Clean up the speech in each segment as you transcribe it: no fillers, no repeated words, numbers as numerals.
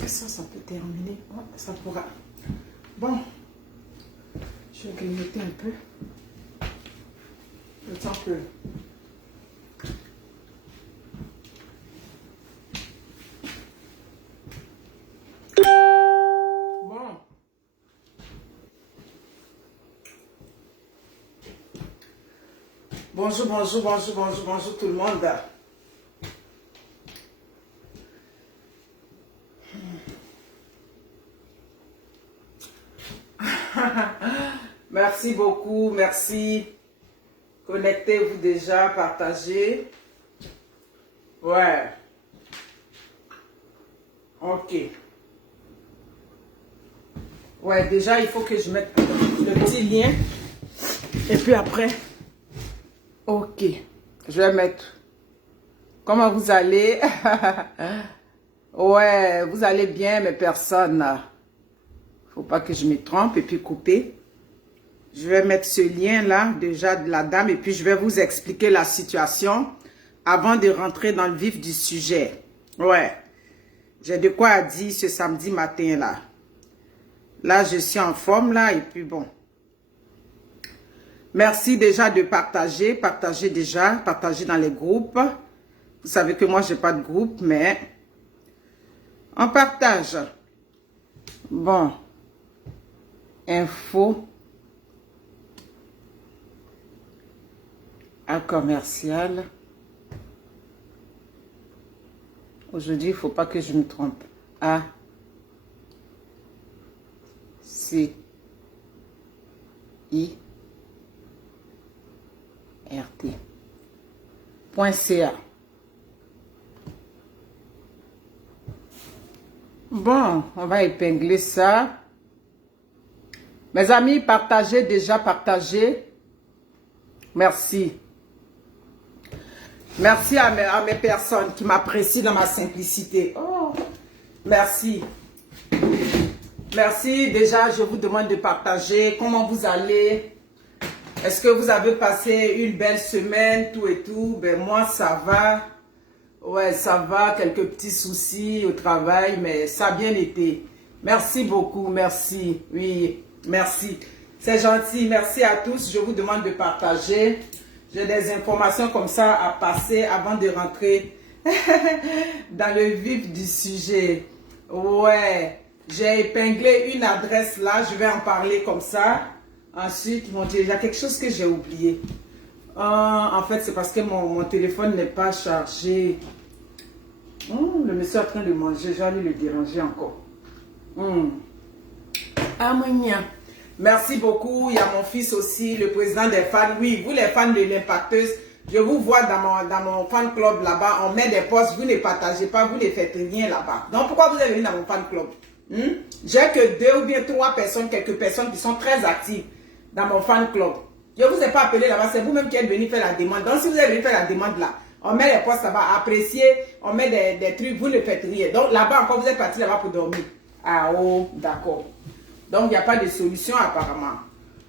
Est-ce que ça peut terminer? Ouais, ça pourra. Bon, je vais grignoter un peu. Le temps que... Bon. Bonjour, bonjour, bonjour, bonjour, bonjour tout le monde. Merci beaucoup, merci. Connectez-vous déjà, partagez. Ouais. Ok. Ouais, déjà, il faut que je mette le petit lien. Et puis après, ok. Je vais mettre. Comment vous allez? Ouais, vous allez bien, mes personnes. Faut pas que je me trompe et puis couper. Je vais mettre ce lien-là, déjà de la dame, et puis je vais vous expliquer la situation avant de rentrer dans le vif du sujet. Ouais. J'ai de quoi dire ce samedi matin, là. Là, je suis en forme, là, et puis bon. Merci déjà de partager. Partagez déjà. Partagez dans les groupes. Vous savez que moi, j'ai pas de groupe, mais on partage. Bon. Info. À commercial. Aujourd'hui, il ne faut pas que je me trompe. A. C. I. R. T. .ca. Bon, on va épingler ça. Mes amis, partagez déjà, partagez. Merci. Merci à mes personnes qui m'apprécient dans ma simplicité. Oh, merci. Merci. Déjà, je vous demande de partager. Comment vous allez? Est-ce que vous avez passé une belle semaine, tout et tout? Ben moi, ça va. Ouais, ça va. Quelques petits soucis au travail, mais ça a bien été. Merci beaucoup. Merci. Oui, merci. C'est gentil. Merci à tous. Je vous demande de partager. J'ai des informations comme ça à passer avant de rentrer dans le vif du sujet. Ouais, j'ai épinglé une adresse là, je vais en parler comme ça. Ensuite, mon Dieu, il y a quelque chose que j'ai oublié. En fait, c'est parce que mon téléphone n'est pas chargé. Le monsieur est en train de manger, j'allais le déranger encore. Ah, mon mien. Merci beaucoup. Il y a mon fils aussi, le président des fans. Oui, vous les fans de l'Impacteuse, je vous vois dans mon fan club là-bas. On met des posts, vous ne partagez pas, vous ne faites rien là-bas. Donc pourquoi vous êtes venu dans mon fan club? J'ai que 2 ou bien 3 personnes, quelques personnes qui sont très actives dans mon fan club. Je ne vous ai pas appelé là-bas, c'est vous-même qui êtes venu faire la demande. Donc si vous êtes venu faire la demande là, on met les posts là-bas, apprécier, on met des trucs, vous ne faites rien. Donc là-bas encore, vous êtes parti là-bas pour dormir. Ah oh, d'accord. Donc, il n'y a pas de solution apparemment.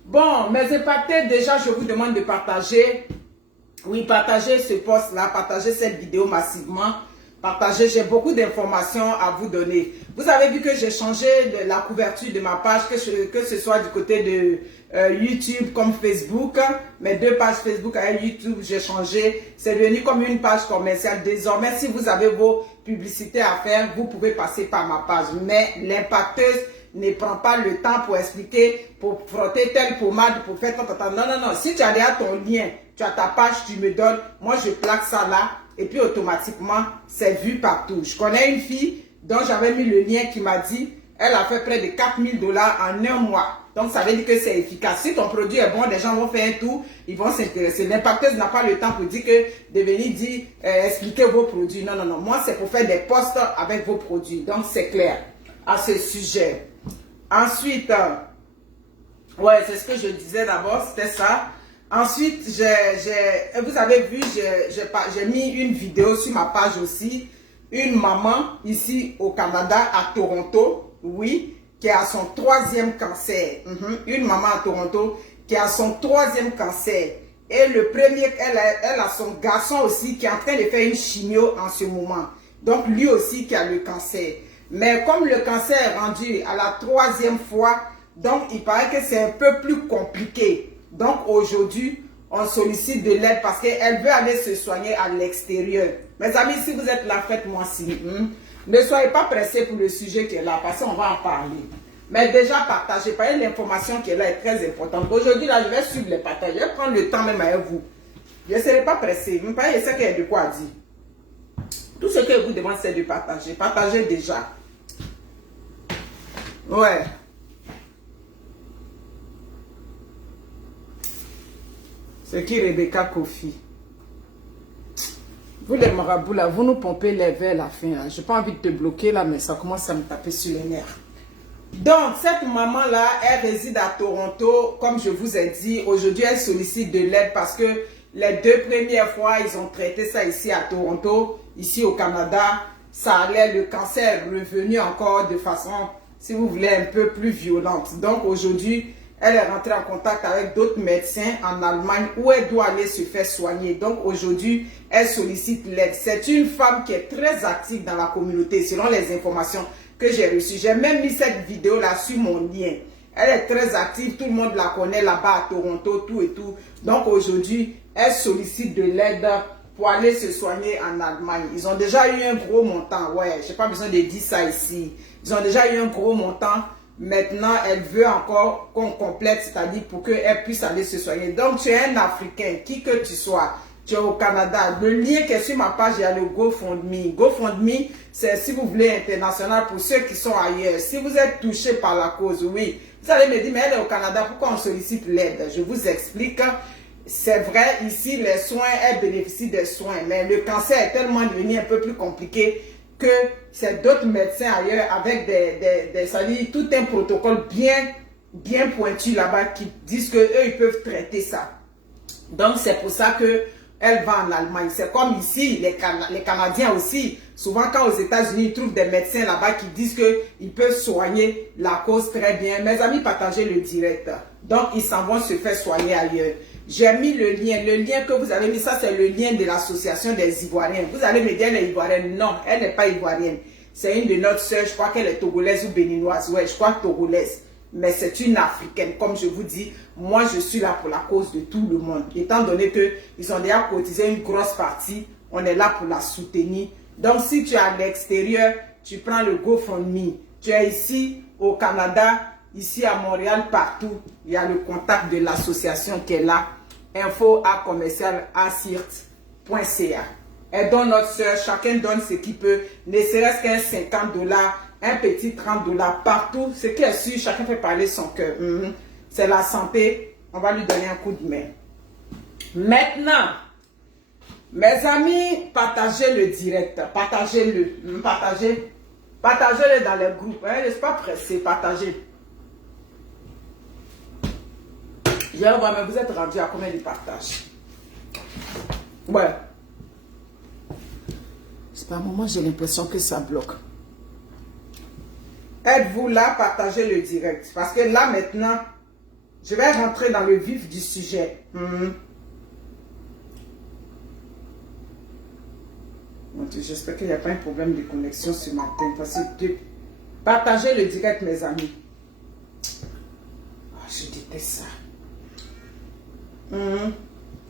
Bon, mes impactés, déjà, je vous demande de partager. Oui, partagez ce post-là, partagez cette vidéo massivement. Partagez, j'ai beaucoup d'informations à vous donner. Vous avez vu que j'ai changé de la couverture de ma page, que ce soit du côté de YouTube comme Facebook. Mes 2 pages Facebook et YouTube, j'ai changé. C'est devenu comme une page commerciale. Désormais, si vous avez vos publicités à faire, vous pouvez passer par ma page. Mais l'impacteuse ne prend pas le temps pour expliquer, pour frotter telle pommade, pour faire tant. Non, non, non. Si tu as déjà ton lien, tu as ta page, tu me donnes. Moi, je plaque ça là. Et puis, automatiquement, c'est vu partout. Je connais une fille dont j'avais mis le lien qui m'a dit, elle a fait près de 4 000 $ en 1 mois. Donc, ça veut dire que c'est efficace. Si ton produit est bon, les gens vont faire un tour, ils vont s'intéresser. L'impacteuse n'a pas le temps pour dire que de venir dire, expliquer vos produits. Non, non, non. Moi, c'est pour faire des posts avec vos produits. Donc, c'est clair à ce sujet. Ensuite, ouais, c'est ce que je disais d'abord, c'était ça. Ensuite, vous avez vu, j'ai mis une vidéo sur ma page aussi. Une maman ici au Canada, à Toronto, oui, qui a son 3e cancer. Une maman à Toronto qui a son 3e cancer. Et le premier, elle a son garçon aussi qui est en train de faire une chimio en ce moment. Donc, lui aussi qui a le cancer. Mais comme le cancer est rendu à la 3e fois, donc il paraît que c'est un peu plus compliqué. Donc aujourd'hui, on sollicite de l'aide parce qu'elle veut aller se soigner à l'extérieur. Mes amis, si vous êtes là, faites-moi signe. Ne soyez pas pressés pour le sujet qui est là, parce qu'on va en parler. Mais déjà, partagez. L'information qui est là est très importante. Aujourd'hui, là, je vais suivre les partages. Je vais prendre le temps même avec vous. Je ne serai pas pressé. Vous voyez, c'est qu'il y a de quoi dire. Tout ce que je vous demande, c'est de partager. Partagez déjà. Ouais. C'est qui Rebecca Kofi? Vous les marabouts là, vous nous pompez les verres à la fin. J'ai pas envie de te bloquer là, mais ça commence à me taper sur les nerfs. Donc, cette maman-là, elle réside à Toronto. Comme je vous ai dit, aujourd'hui, elle sollicite de l'aide parce que les 2 premières fois, ils ont traité ça ici à Toronto, ici au Canada. Ça allait, le cancer est revenu encore de façon, si vous voulez, un peu plus violente. Donc, aujourd'hui, elle est rentrée en contact avec d'autres médecins en Allemagne où elle doit aller se faire soigner. Donc, aujourd'hui, elle sollicite l'aide. C'est une femme qui est très active dans la communauté, selon les informations que j'ai reçues. J'ai même mis cette vidéo-là sur mon lien. Elle est très active, tout le monde la connaît là-bas à Toronto, tout et tout. Donc, aujourd'hui, elle sollicite de l'aide pour aller se soigner en Allemagne. Ils ont déjà eu un gros montant. Ouais, je n'ai pas besoin de dire ça ici. Ils ont déjà eu un gros montant. Maintenant, elle veut encore qu'on complète, c'est-à-dire pour qu'elle puisse aller se soigner. Donc, tu es un Africain, qui que tu sois, tu es au Canada. Le lien qui est sur ma page, il y a le GoFundMe. GoFundMe, c'est, si vous voulez, international pour ceux qui sont ailleurs. Si vous êtes touché par la cause, oui. Vous allez me dire, mais elle est au Canada, pourquoi on sollicite l'aide? Je vous explique. C'est vrai, ici, les soins, elle bénéficie des soins. Mais le cancer est tellement devenu un peu plus compliqué que c'est d'autres médecins ailleurs avec tout un protocole bien pointu là-bas qui disent qu'eux, ils peuvent traiter ça. Donc, c'est pour ça que elle va en Allemagne. C'est comme ici, les Canadiens aussi. Souvent, quand aux États-Unis, ils trouvent des médecins là-bas qui disent qu'ils peuvent soigner la cause très bien. Mes amis, partagez le direct. Donc, ils s'en vont se faire soigner ailleurs. J'ai mis le lien. Le lien que vous avez mis, ça, c'est le lien de l'association des Ivoiriens. Vous allez me dire, elle est ivoirienne. Non, elle n'est pas ivoirienne. C'est une de notre sœurs, je crois qu'elle est togolaise ou béninoise. Ouais, je crois togolaise. Mais c'est une Africaine. Comme je vous dis, moi, je suis là pour la cause de tout le monde. Étant donné qu'ils ont déjà cotisé une grosse partie, on est là pour la soutenir. Donc, si tu es à l'extérieur, tu prends le GoFundMe. Tu es ici, au Canada, ici à Montréal, partout. Il y a le contact de l'association qui est là. info@commercialassirt.ca. Elle donne notre soeur, chacun donne ce qu'il peut, ne serait-ce qu'un $50, un petit $30, partout. Ce qui est sûr, chacun fait parler son cœur. C'est la santé, on va lui donner un coup de main. Maintenant, mes amis, partagez le direct, partagez-le, partagez-le dans les groupes. Je ne suis pas pressé, partagez. Je vais voir, mais vous êtes rendu à combien de partages? Ouais. C'est pas un moment, j'ai l'impression que ça bloque. Êtes-vous là, partagez le direct. Parce que là, maintenant, je vais rentrer dans le vif du sujet. J'espère qu'il n'y a pas un problème de connexion ce matin. Parce que partagez le direct, mes amis. Oh, je déteste ça.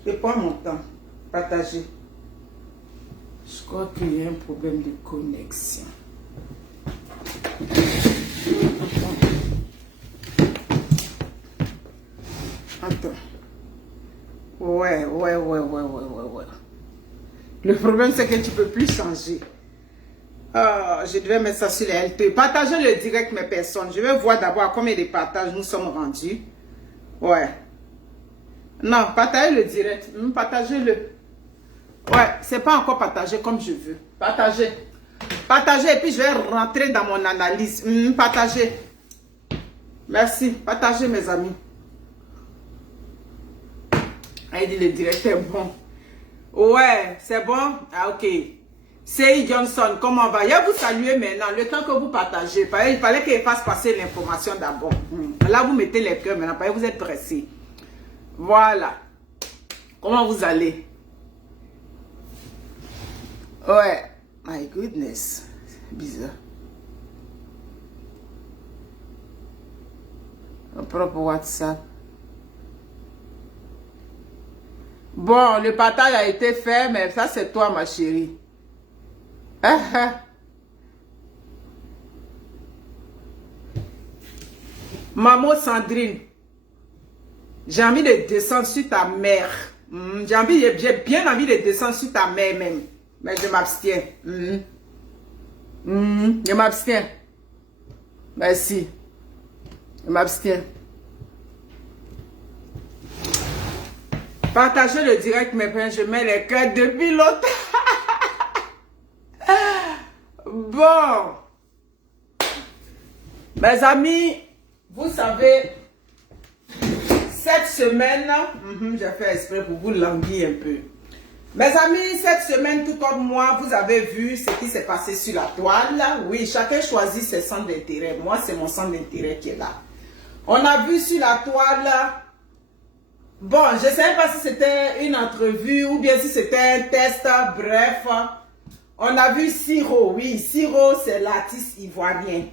Je prends mon temps. Partagez. Je crois qu'il y a un problème de connexion. Attends. Ouais. Le problème, c'est que tu ne peux plus changer. Je devais mettre ça sur les LT. Partagez le direct, mes personnes. Je vais voir d'abord combien de partages nous sommes rendus. Ouais. Non, partagez le direct. Partagez-le. Ouais, c'est pas encore partagé comme je veux. Partagez. Partagez et puis je vais rentrer dans mon analyse. Partagez. Merci. Partagez, mes amis. Il dit le direct est bon. Ouais, c'est bon. Ah, ok. C.I. Johnson, comment va? Je vais vous saluer maintenant. Le temps que vous partagez. Il fallait qu'il fasse passer l'information d'abord. Là, vous mettez les cœurs maintenant. Vous êtes pressés. Voilà. Comment vous allez? Ouais. My goodness. Bizarre. Mon propre WhatsApp. Bon, le partage a été fait, mais ça c'est toi, ma chérie. Maman Sandrine, j'ai envie de descendre sur ta mère. J'ai bien envie de descendre sur ta mère même. Mais je m'abstiens. Je m'abstiens. Merci. Je m'abstiens. Partagez le direct, mes frères. Je mets les cœurs depuis longtemps. Bon. Mes amis, vous savez, cette semaine, j'ai fait exprès pour vous languir un peu. Mes amis, cette semaine, tout comme moi, vous avez vu ce qui s'est passé sur la toile. Oui, chacun choisit ses centres d'intérêt. Moi, c'est mon centre d'intérêt qui est là. On a vu sur la toile, bon, je ne sais pas si c'était une entrevue ou bien si c'était un test, bref. On a vu Siro, oui, Siro, c'est l'artiste ivoirien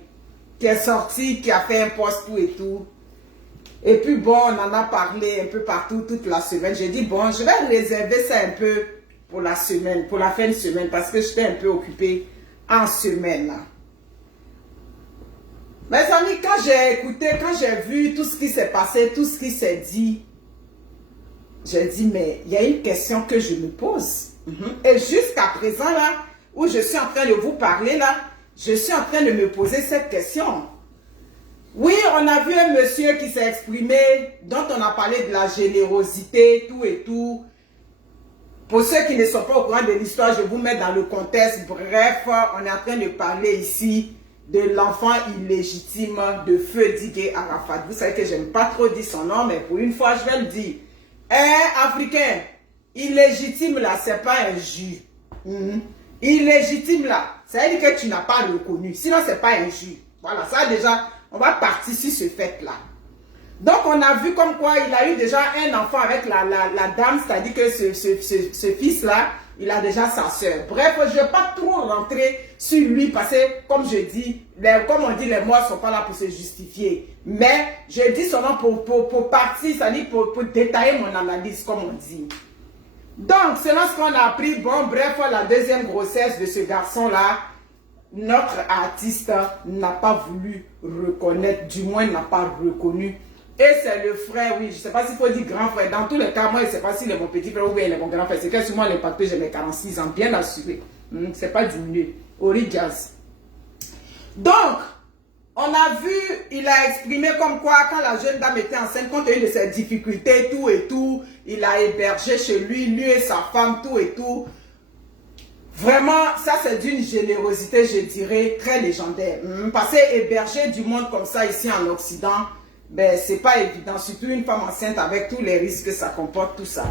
qui est sorti, qui a fait un post tout et tout. Et puis bon, on en a parlé un peu partout toute la semaine. J'ai dit bon, je vais réserver ça un peu pour la semaine, pour la fin de semaine, parce que j'étais un peu occupée en semaine. Mes amis, quand j'ai écouté, quand j'ai vu tout ce qui s'est passé, tout ce qui s'est dit, j'ai dit mais il y a une question que je me pose. Et jusqu'à présent là, où je suis en train de vous parler là, je suis en train de me poser cette question. Oui, on a vu un monsieur qui s'est exprimé, dont on a parlé de la générosité, tout et tout. Pour ceux qui ne sont pas au courant de l'histoire, je vous mets dans le contexte. Bref, on est en train de parler ici de l'enfant illégitime de Feu Digue Arafat. Vous savez que j'aime pas trop dire son nom, mais pour une fois, je vais le dire. Un Africain, illégitime là, c'est pas un jus. Illégitime là, ça veut dire que tu n'as pas reconnu. Sinon, c'est pas un jus. Voilà, ça déjà, on va partir sur ce fait-là. Donc, on a vu comme quoi il a eu déjà un enfant avec la dame, c'est-à-dire que ce fils-là, il a déjà sa soeur. Bref, je ne vais pas trop rentrer sur lui parce que, comme je dis, comme on dit, les morts ne sont pas là pour se justifier. Mais je dis seulement pour partir, c'est-à-dire pour détailler mon analyse, comme on dit. Donc, selon ce qu'on a appris, bon, bref, la deuxième grossesse de ce garçon-là, notre artiste n'a pas voulu reconnaître, du moins n'a pas reconnu. Et c'est le frère, oui, je ne sais pas s'il faut dire grand frère. Dans tous les cas, moi, je ne sais pas s'il est mon petit frère ou bien il est mon grand frère. C'est que sur moi, l'impact, j'ai mes 46 ans, bien assuré. C'est pas diminué. Ori Jazz. Donc, on a vu, il a exprimé comme quoi, quand la jeune dame était enceinte, compte tenu de ses difficultés, tout et tout, il a hébergé chez lui, lui et sa femme, tout et tout. Vraiment, ça c'est d'une générosité, je dirais, très légendaire. Parce que héberger du monde comme ça ici en Occident, ben c'est pas évident, surtout une femme enceinte avec tous les risques que ça comporte, tout ça.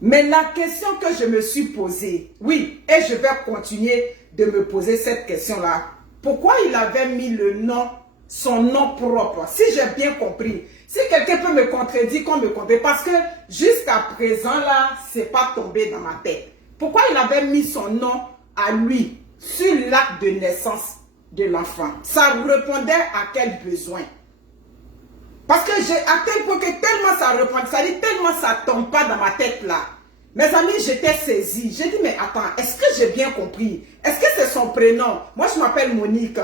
Mais la question que je me suis posée, oui, et je vais continuer de me poser cette question-là. Pourquoi il avait mis le nom, son nom propre? Si j'ai bien compris, si quelqu'un peut me contredire, qu'on me contredise, parce que jusqu'à présent là, c'est pas tombé dans ma tête. Pourquoi il avait mis son nom à lui sur l'acte de naissance de l'enfant? Ça répondait à quel besoin? Parce que à tel point que tellement ça répond, ça dit tellement ça tombe pas dans ma tête là. Mes amis, j'étais saisie. J'ai dit, mais attends, est-ce que j'ai bien compris? Est-ce que c'est son prénom? Moi, je m'appelle Monique.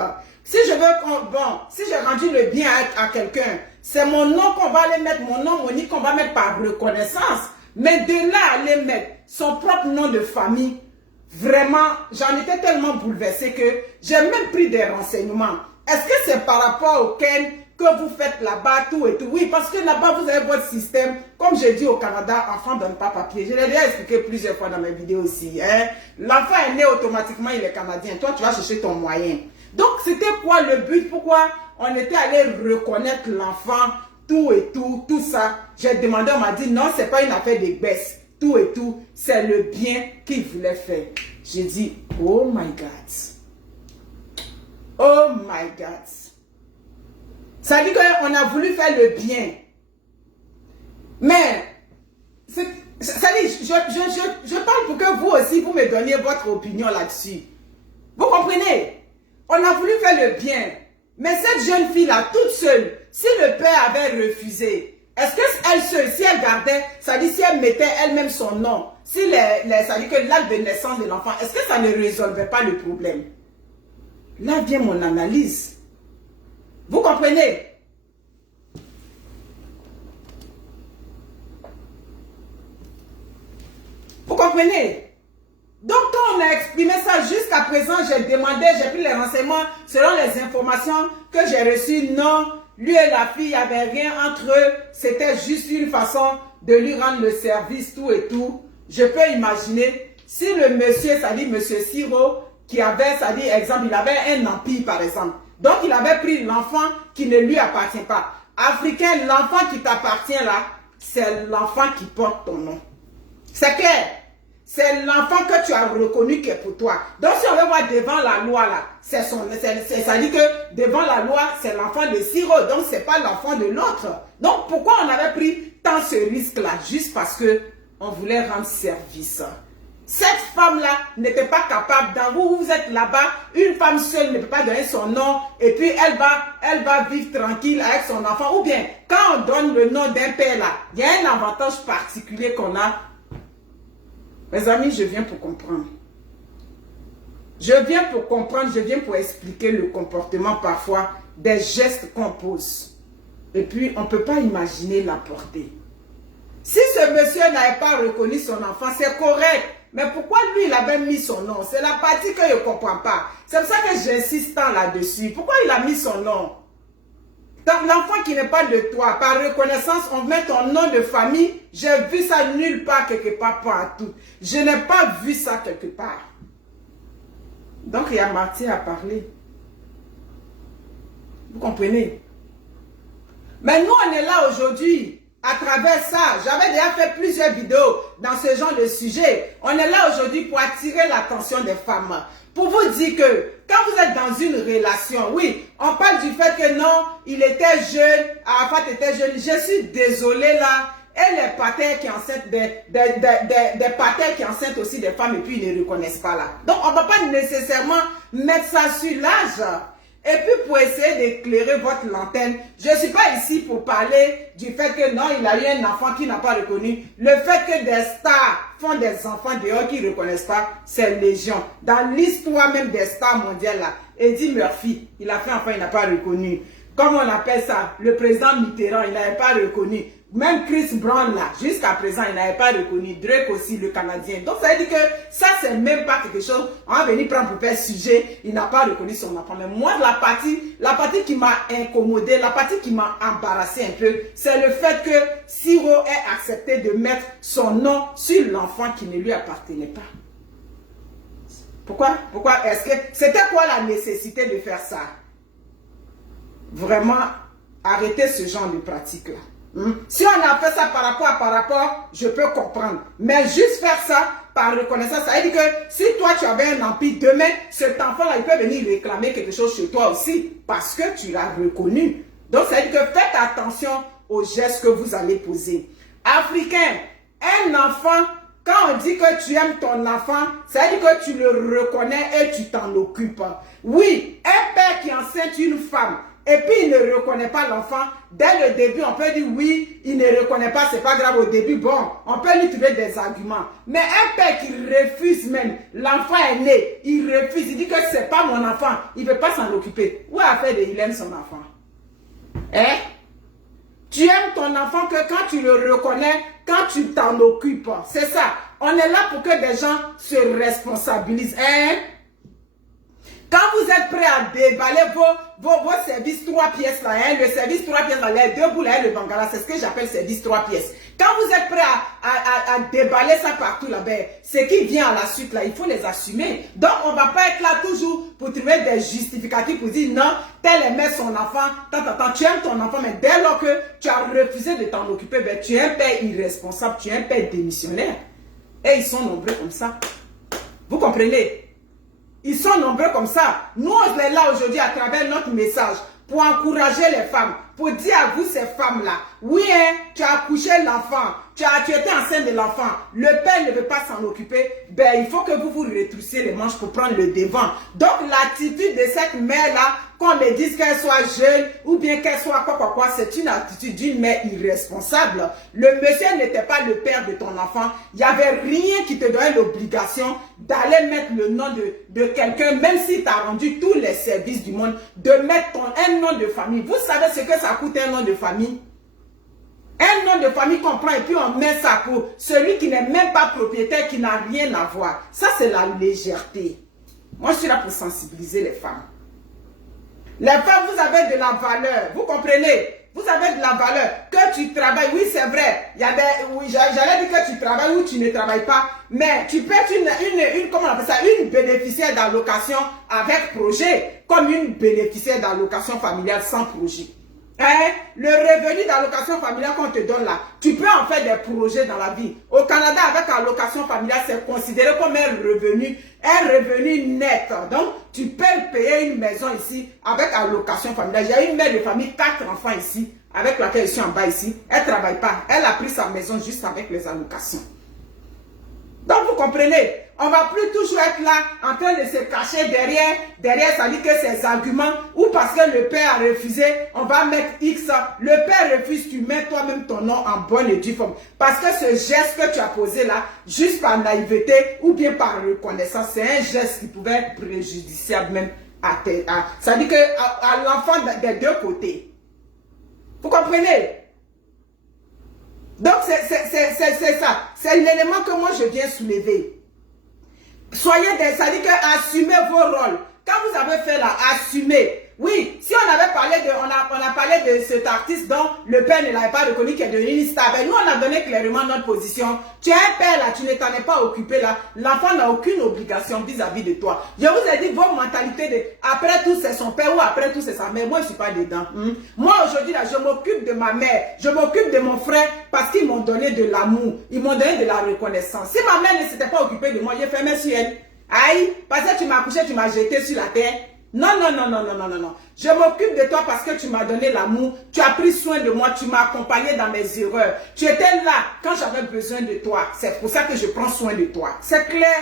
Si je veux, bon, si j'ai rendu le bien à quelqu'un, c'est mon nom qu'on va aller mettre, mon nom Monique qu'on va mettre par reconnaissance. Mais de là à aller mettre son propre nom de famille, vraiment, j'en étais tellement bouleversée que j'ai même pris des renseignements. Est-ce que c'est par rapport au Ken que vous faites là-bas, tout et tout? Oui, parce que là-bas, vous avez votre système. Comme je dis au Canada, enfant ne donne pas papier. Je l'ai déjà expliqué plusieurs fois dans mes vidéos aussi. Hein? L'enfant est né automatiquement, il est canadien. Toi, tu vas chercher ton moyen. Donc, c'était quoi le but? Pourquoi on était allé reconnaître l'enfant, tout et tout, tout ça? J'ai demandé, on m'a dit, non, c'est pas une affaire de baisse. Tout et tout, c'est le bien qu'il voulait faire. J'ai dit, oh my God. Oh my God. Ça dit qu'on a voulu faire le bien. Mais, ça dit, je parle pour que vous aussi, vous me donniez votre opinion là-dessus. Vous comprenez? On a voulu faire le bien. Mais cette jeune fille-là, toute seule, Si le père avait refusé, est-ce qu'elle seule, si elle gardait, ça dit si elle mettait elle-même son nom, si ça dit que l'acte de naissance de l'enfant, est-ce que ça ne résolvait pas le problème? Là vient mon analyse. Vous comprenez? Vous comprenez? Donc quand on a exprimé ça jusqu'à présent, j'ai demandé, j'ai pris les renseignements selon les informations que j'ai reçues. Non, lui et la fille, il n'y avait rien entre eux. C'était juste une façon de lui rendre le service, tout et tout. Je peux imaginer si le monsieur, ça dit monsieur Siro, qui avait, ça dit exemple, il avait un empire par exemple. Donc il avait pris l'enfant qui ne lui appartient pas. Africain, l'enfant qui t'appartient là, c'est l'enfant qui porte ton nom. C'est clair. C'est l'enfant que tu as reconnu qui est pour toi. Donc si on veut voir devant la loi là, ça dit que devant la loi, c'est l'enfant de Siro. Donc c'est pas l'enfant de l'autre. Donc pourquoi on avait pris tant ce risque là? Juste parce que on voulait rendre service. Cette femme-là n'était pas capable, dans vous êtes là-bas, une femme seule ne peut pas donner son nom et puis elle va vivre tranquille avec son enfant. Ou bien, quand on donne le nom d'un père là, il y a un avantage particulier qu'on a. Mes amis, je viens pour comprendre. Je viens pour comprendre, je viens pour expliquer le comportement parfois des gestes qu'on pose. Et puis, on ne peut pas imaginer la portée. Si ce monsieur n'avait pas reconnu son enfant, c'est correct. Mais pourquoi lui, il avait mis son nom? C'est la partie que je ne comprends pas. C'est pour ça que j'insiste tant là-dessus. Pourquoi il a mis son nom? L'enfant qui n'est pas de toi, par reconnaissance, on met ton nom de famille. J'ai vu ça nulle part, quelque part, partout. Je n'ai pas vu ça quelque part. Donc, il y a Marty à parler. Vous comprenez? Mais nous, on est là aujourd'hui. À travers ça, j'avais déjà fait plusieurs vidéos dans ce genre de sujet. On est là aujourd'hui pour attirer l'attention des femmes. Pour vous dire que quand vous êtes dans une relation, oui, on parle du fait que non, il était jeune, Arafat était jeune. Je suis désolée là. Et les patères qui enceintent, des patères qui enceintent aussi des femmes et puis ils ne reconnaissent pas là. Donc on ne va pas nécessairement mettre ça sur l'âge. Et puis pour essayer d'éclairer votre lanterne, je ne suis pas ici pour parler du fait que non, il a eu un enfant qui n'a pas reconnu. Le fait que des stars font des enfants dehors qui ne reconnaissent pas, c'est légion. Dans l'histoire même des stars mondiales là, Eddie Murphy, il a fait un enfant, il n'a pas reconnu. Comme on appelle ça, le président Mitterrand, il n'avait pas reconnu. Même Chris Brown là, jusqu'à présent, il n'avait pas reconnu. Drake aussi, le Canadien. Donc ça veut dire que ça, c'est même pas quelque chose. On va venir prendre pour faire sujet. Il n'a pas reconnu son enfant. Mais moi, la partie qui m'a incomodé, la partie qui m'a embarrassé un peu, c'est le fait que Siro ait accepté de mettre son nom sur l'enfant qui ne lui appartenait pas. Pourquoi? Est-ce que c'était quoi la nécessité de faire ça? Vraiment, arrêtez ce genre de pratique-là. Si on a fait ça par rapport, je peux comprendre. Mais juste faire ça par reconnaissance, ça veut dire que si toi tu avais un empire, demain, cet enfant-là, il peut venir réclamer quelque chose chez toi aussi parce que tu l'as reconnu. Donc, ça veut dire que faites attention aux gestes que vous allez poser. Africain, un enfant, quand on dit que tu aimes ton enfant, ça veut dire que tu le reconnais et tu t'en occupes. Oui, un père qui enceinte une femme, et puis il ne reconnaît pas l'enfant, dès le début, on peut dire oui, il ne reconnaît pas, c'est pas grave au début, bon, on peut lui trouver des arguments. Mais un père qui refuse même, l'enfant est né, il refuse, il dit que c'est pas mon enfant, il ne veut pas s'en occuper. Où a fait de il aime son enfant? Hein? Tu aimes ton enfant que quand tu le reconnais, quand tu t'en occupes, c'est ça. On est là pour que des gens se responsabilisent, hein? Quand vous êtes prêt à déballer vos services 3 pièces là, hein, le service 3 pièces là, les 2 boules là, le bangala, c'est ce que j'appelle service 3 pièces. Quand vous êtes prêt à déballer ça partout là-bas, ce qui vient à la suite là, il faut les assumer. Donc on ne va pas être là toujours pour trouver des justificatifs pour dire non, tel aimait son enfant, tu aimes ton enfant, mais dès lors que tu as refusé de t'en occuper, ben, tu es un père irresponsable, tu es un père démissionnaire. Et ils sont nombreux comme ça. Vous comprenez? Ils sont nombreux comme ça. Nous, on est là aujourd'hui à travers notre message pour encourager les femmes, pour dire à vous, ces femmes-là, Oui, hein, tu as accouché l'enfant, tu étais enceinte de l'enfant, le père ne veut pas s'en occuper, ben il faut que vous vous retroussiez les manches pour prendre le devant. Donc l'attitude de cette mère-là, qu'on me dise qu'elle soit jeune ou bien qu'elle soit quoi, c'est une attitude d'une mère irresponsable. Le monsieur n'était pas le père de ton enfant, il n'y avait rien qui te donnait l'obligation d'aller mettre le nom de quelqu'un, même si tu as rendu tous les services du monde, de mettre un nom de famille. Vous savez ce que ça coûte un nom de famille? Un nom de famille qu'on prend et puis on met ça pour celui qui n'est même pas propriétaire, qui n'a rien à voir. Ça, c'est la légèreté. Moi, je suis là pour sensibiliser les femmes. Les femmes, vous avez de la valeur. Vous comprenez? Vous avez de la valeur. Que tu travailles, oui, c'est vrai. Il y a des, oui, j'allais dire que tu travailles ou tu ne travailles pas. Mais tu peux être comment on appelle ça, une bénéficiaire d'allocation avec projet, comme une bénéficiaire d'allocation familiale sans projet. Hein? Le revenu d'allocation familiale qu'on te donne là, tu peux en faire des projets dans la vie. Au Canada, avec allocation familiale, c'est considéré comme un revenu net. Donc, tu peux payer une maison ici avec allocation familiale. Il y a une mère de famille, 4 enfants ici, avec laquelle je suis en bas ici. Elle ne travaille pas. Elle a pris sa maison juste avec les allocations. Donc, vous comprenez, on ne va plus toujours être là en train de se cacher derrière, ça dit que ces arguments, ou parce que le père a refusé, on va mettre X. Le père refuse, tu mets toi-même ton nom en bonne et due forme. Parce que ce geste que tu as posé là, juste par naïveté ou bien par reconnaissance, c'est un geste qui pouvait être préjudiciable même ça dit que à l'enfant des deux côtés. Vous comprenez? Donc, c'est ça. C'est l'élément que moi, je viens soulever. Soyez des... Ça dit que assumez vos rôles. Quand vous avez fait là, assumez. Oui, si on avait parlé de... On a parlé de cet artiste dont le père ne l'avait pas reconnu, qui est devenu une star. Nous, on a donné clairement notre position. Tu es un père là, tu ne t'en es pas occupé là. L'enfant n'a aucune obligation vis-à-vis de toi. Je vous ai dit, vos mentalités de... Après tout, c'est son père ou après tout, c'est sa mère. Moi, je ne suis pas dedans. Moi, aujourd'hui, là, je m'occupe de ma mère. Je m'occupe de mon frère parce qu'ils m'ont donné de l'amour. Ils m'ont donné de la reconnaissance. Si ma mère ne s'était pas occupée de moi, j'ai fermé sur elle. Aïe, parce que tu m'as couché, tu m'as jeté sur la terre. Non, non, non, non, non, non, non, non. Je m'occupe de toi parce que tu m'as donné l'amour, tu as pris soin de moi, tu m'as accompagné dans mes erreurs. Tu étais là quand j'avais besoin de toi. C'est pour ça que je prends soin de toi. C'est clair?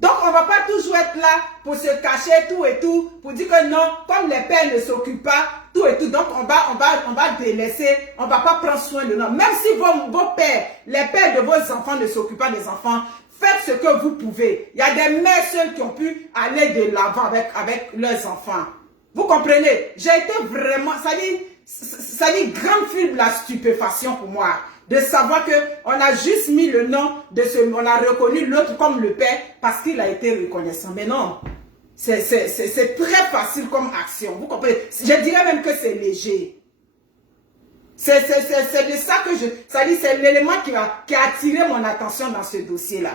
Donc, on ne va pas toujours être là pour se cacher tout et tout, pour dire que non, comme les pères ne s'occupent pas, tout et tout. Donc, on va délaisser, on ne va pas prendre soin de nous. Même si vos pères, les pères de vos enfants ne s'occupent pas des enfants, faites ce que vous pouvez. Il y a des mères seules qui ont pu aller de l'avant avec leurs enfants. Vous comprenez? J'ai été vraiment, ça dit grande fille de la stupéfaction pour moi. De savoir qu'on a juste mis le nom de on a reconnu l'autre comme le père parce qu'il a été reconnaissant. Mais non, c'est très facile comme action. Vous comprenez? Je dirais même que c'est léger. C'est de ça que c'est l'élément qui a attiré mon attention dans ce dossier-là.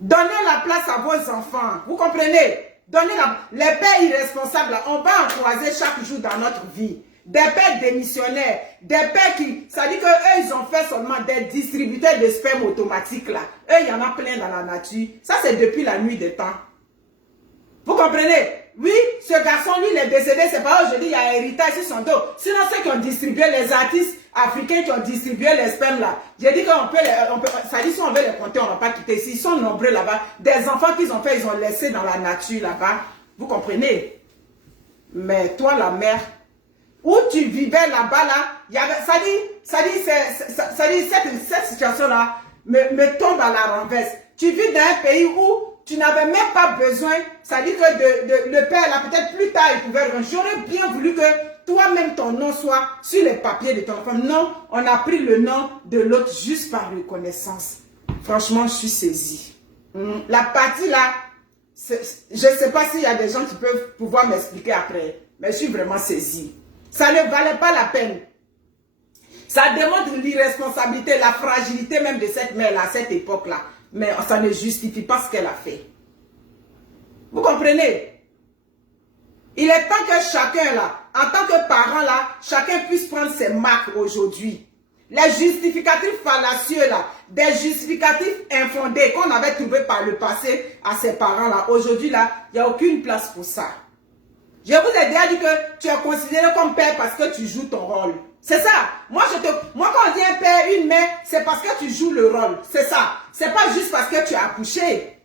Donnez la place à vos enfants. Vous comprenez? Les pères irresponsables, on va en croiser chaque jour dans notre vie. Des pères démissionnaires, des pères ça dit qu'eux, ils ont fait seulement des distributeurs de sperme automatiques là. Eux, il y en a plein dans la nature. Ça, c'est depuis la nuit des temps. Vous comprenez? Oui, ce garçon, lui, il est décédé, c'est pas aujourd'hui, il y a un héritage sur son dos. Sinon, ceux qui ont distribué, les artistes africains qui ont distribué les spermes là, j'ai dit qu'on peut ça dit si on veut les compter, on ne va pas quitter ici. Ils sont nombreux là-bas. Des enfants qu'ils ont fait, ils ont laissé dans la nature là-bas. Vous comprenez? Mais toi, la mère, où tu vivais là-bas, là, cette situation-là me tombe à la renverse. Tu vis dans un pays où tu n'avais même pas besoin, ça dit que le père, là, peut-être plus tard, il pouvait... J'aurais bien voulu que toi-même, ton nom soit sur les papiers de ton enfant. Non, on a pris le nom de l'autre juste par reconnaissance. Franchement, je suis saisie. La partie là, je ne sais pas s'il y a des gens qui peuvent pouvoir m'expliquer après, mais je suis vraiment saisie. Ça ne valait pas la peine. Ça démontre l'irresponsabilité, la fragilité même de cette mère-là, à cette époque-là. Mais ça ne justifie pas ce qu'elle a fait. Vous comprenez? Il est temps que chacun là, en tant que parent là, chacun puisse prendre ses marques aujourd'hui. Les justificatifs fallacieux là, des justificatifs infondés qu'on avait trouvés par le passé à ses parents là, aujourd'hui là, il n'y a aucune place pour ça. Je vous ai déjà dit que tu es considéré comme père parce que tu joues ton rôle. C'est ça. Moi, quand on dit un père, une mère, c'est parce que tu joues le rôle. C'est ça. C'est pas juste parce que tu as accouché.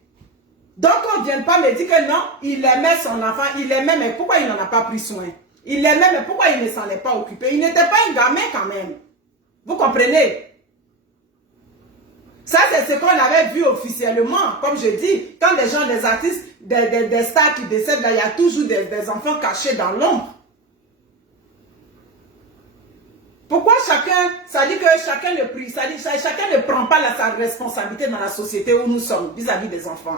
Donc, on ne vient pas me dire que non, il aimait son enfant, il aimait, mais pourquoi il n'en a pas pris soin? Il l'aimait, mais pourquoi il ne s'en est pas occupé? Il n'était pas un gamin quand même. Vous comprenez? Ça, c'est ce qu'on avait vu officiellement. Comme je dis, quand des gens, des artistes, des stars qui décèdent, là, il y a toujours des enfants cachés dans l'ombre. Pourquoi chacun, ça dit que chacun ne prie, ça dit chacun ne prend pas sa responsabilité dans la société où nous sommes vis-à-vis des enfants?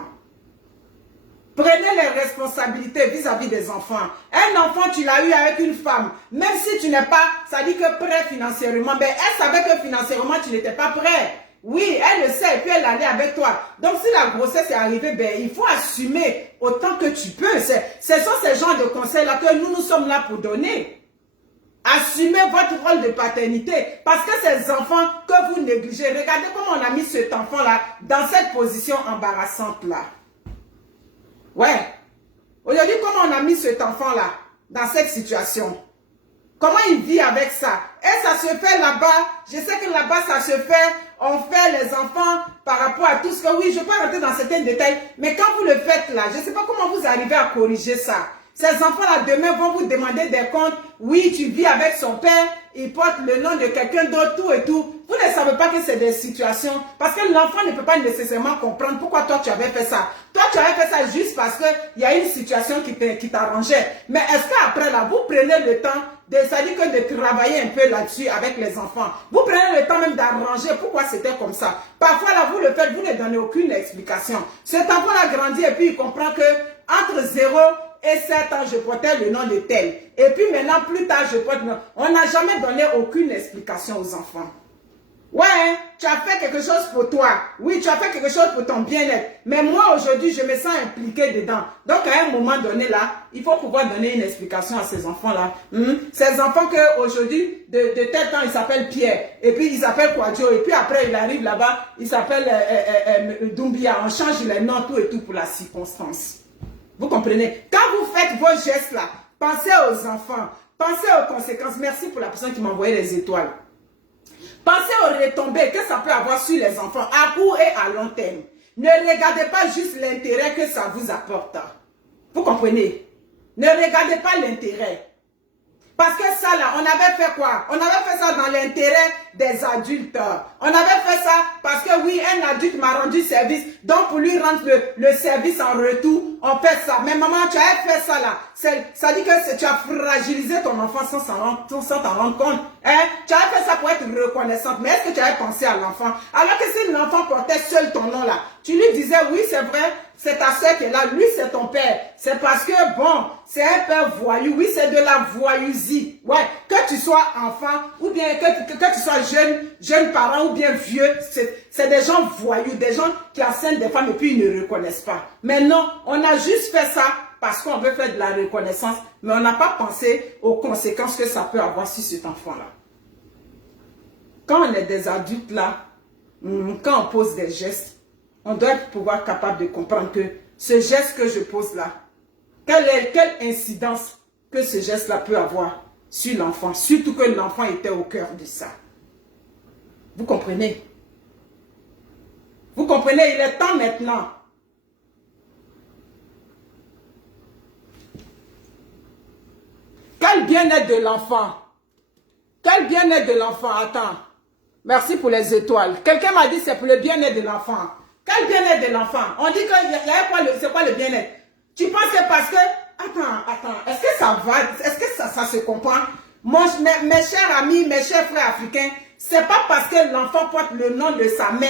Prenez les responsabilités vis-à-vis des enfants. Un enfant, tu l'as eu avec une femme. Même si tu n'es pas, ça dit que prêt financièrement, mais elle savait que financièrement, tu n'étais pas prêt. Oui, elle le sait, et puis elle allait avec toi. Donc, si la grossesse est arrivée, ben, il faut assumer autant que tu peux. Ce sont ces genres de conseils-là que nous sommes là pour donner. Assumez votre rôle de paternité. Parce que ces enfants que vous négligez, regardez comment on a mis cet enfant-là dans cette position embarrassante-là. Ouais. Aujourd'hui, comment on a mis cet enfant-là dans cette situation? Comment il vit avec ça? Et ça se fait là-bas. Je sais que là-bas, ça se fait. On fait les enfants par rapport à tout ce que... Oui, je ne vais pas rentrer dans certains détails. Mais quand vous le faites là, je ne sais pas comment vous arrivez à corriger ça. Ces enfants-là, demain, vont vous demander des comptes. Oui, tu vis avec son père. Il porte le nom de quelqu'un d'autre, tout et tout. Vous ne savez pas que c'est des situations. Parce que l'enfant ne peut pas nécessairement comprendre pourquoi toi, tu avais fait ça. Toi, tu avais fait ça juste parce qu'il y a une situation qui t'arrangeait. Mais est-ce qu'après là, vous prenez le temps c'est-à-dire que de travailler un peu là-dessus avec les enfants. Vous prenez le temps même d'arranger pourquoi c'était comme ça. Parfois là, vous le faites, vous ne donnez aucune explication. Cet enfant a grandi et puis il comprend que entre 0 et 7 ans, je portais le nom de tel. Et puis maintenant, plus tard, je porte le nom. On n'a jamais donné aucune explication aux enfants. Ouais, tu as fait quelque chose pour toi. Oui, tu as fait quelque chose pour ton bien-être. Mais moi, aujourd'hui, je me sens impliqué dedans. Donc, à un moment donné, là, il faut pouvoir donner une explication à ces enfants-là. Ces enfants qu'aujourd'hui, de tel temps, ils s'appellent Pierre. Et puis, ils s'appellent Kwadjo. Et puis, après, il arrive là-bas, il s'appelle Doumbia. On change les noms, tout et tout pour la circonstance. Vous comprenez? Quand vous faites vos gestes-là, pensez aux enfants. Pensez aux conséquences. Merci pour la personne qui m'a envoyé les étoiles. Pensez aux retombées que ça peut avoir sur les enfants à court et à long terme. Ne regardez pas juste l'intérêt que ça vous apporte. Vous comprenez? Ne regardez pas l'intérêt. Parce que ça là, on avait fait quoi? On avait fait ça dans l'intérêt des adultes. On avait fait ça parce que oui, un adulte m'a rendu service. Donc pour lui rendre le service en retour, on fait ça. Mais maman, tu as fait ça là. Ça dit que tu as fragilisé ton enfant sans t'en rendre compte. Hein? Tu as fait ça pour être reconnaissante. Mais est-ce que tu avais pensé à l'enfant? Alors que si l'enfant portait seul ton nom là, tu lui disais oui, c'est vrai. C'est ta soeur qui est là, lui c'est ton père. C'est parce que bon, c'est un père voyou. Oui, c'est de la voyousie. Ouais, que tu sois enfant ou bien que tu sois jeune parent ou bien vieux, c'est des gens voyous, des gens qui enseignent des femmes et puis ils ne reconnaissent pas. Mais non, on a juste fait ça parce qu'on veut faire de la reconnaissance, mais on n'a pas pensé aux conséquences que ça peut avoir sur cet enfant-là. Quand on est des adultes là, quand on pose des gestes, on doit pouvoir être capable de comprendre que ce geste que je pose là, quelle incidence que ce geste-là peut avoir sur l'enfant, surtout que l'enfant était au cœur de ça. Vous comprenez? Vous comprenez? Il est temps maintenant. Quel bien-être de l'enfant? Quel bien-être de l'enfant? Attends. Merci pour les étoiles. Quelqu'un m'a dit c'est pour le bien-être de l'enfant. Quel bien-être de l'enfant? On dit que c'est quoi le bien-être? Tu penses que parce que... Attends. Est-ce que ça va? Est-ce que ça se comprend? Mes chers amis, mes chers frères africains, c'est pas parce que l'enfant porte le nom de sa mère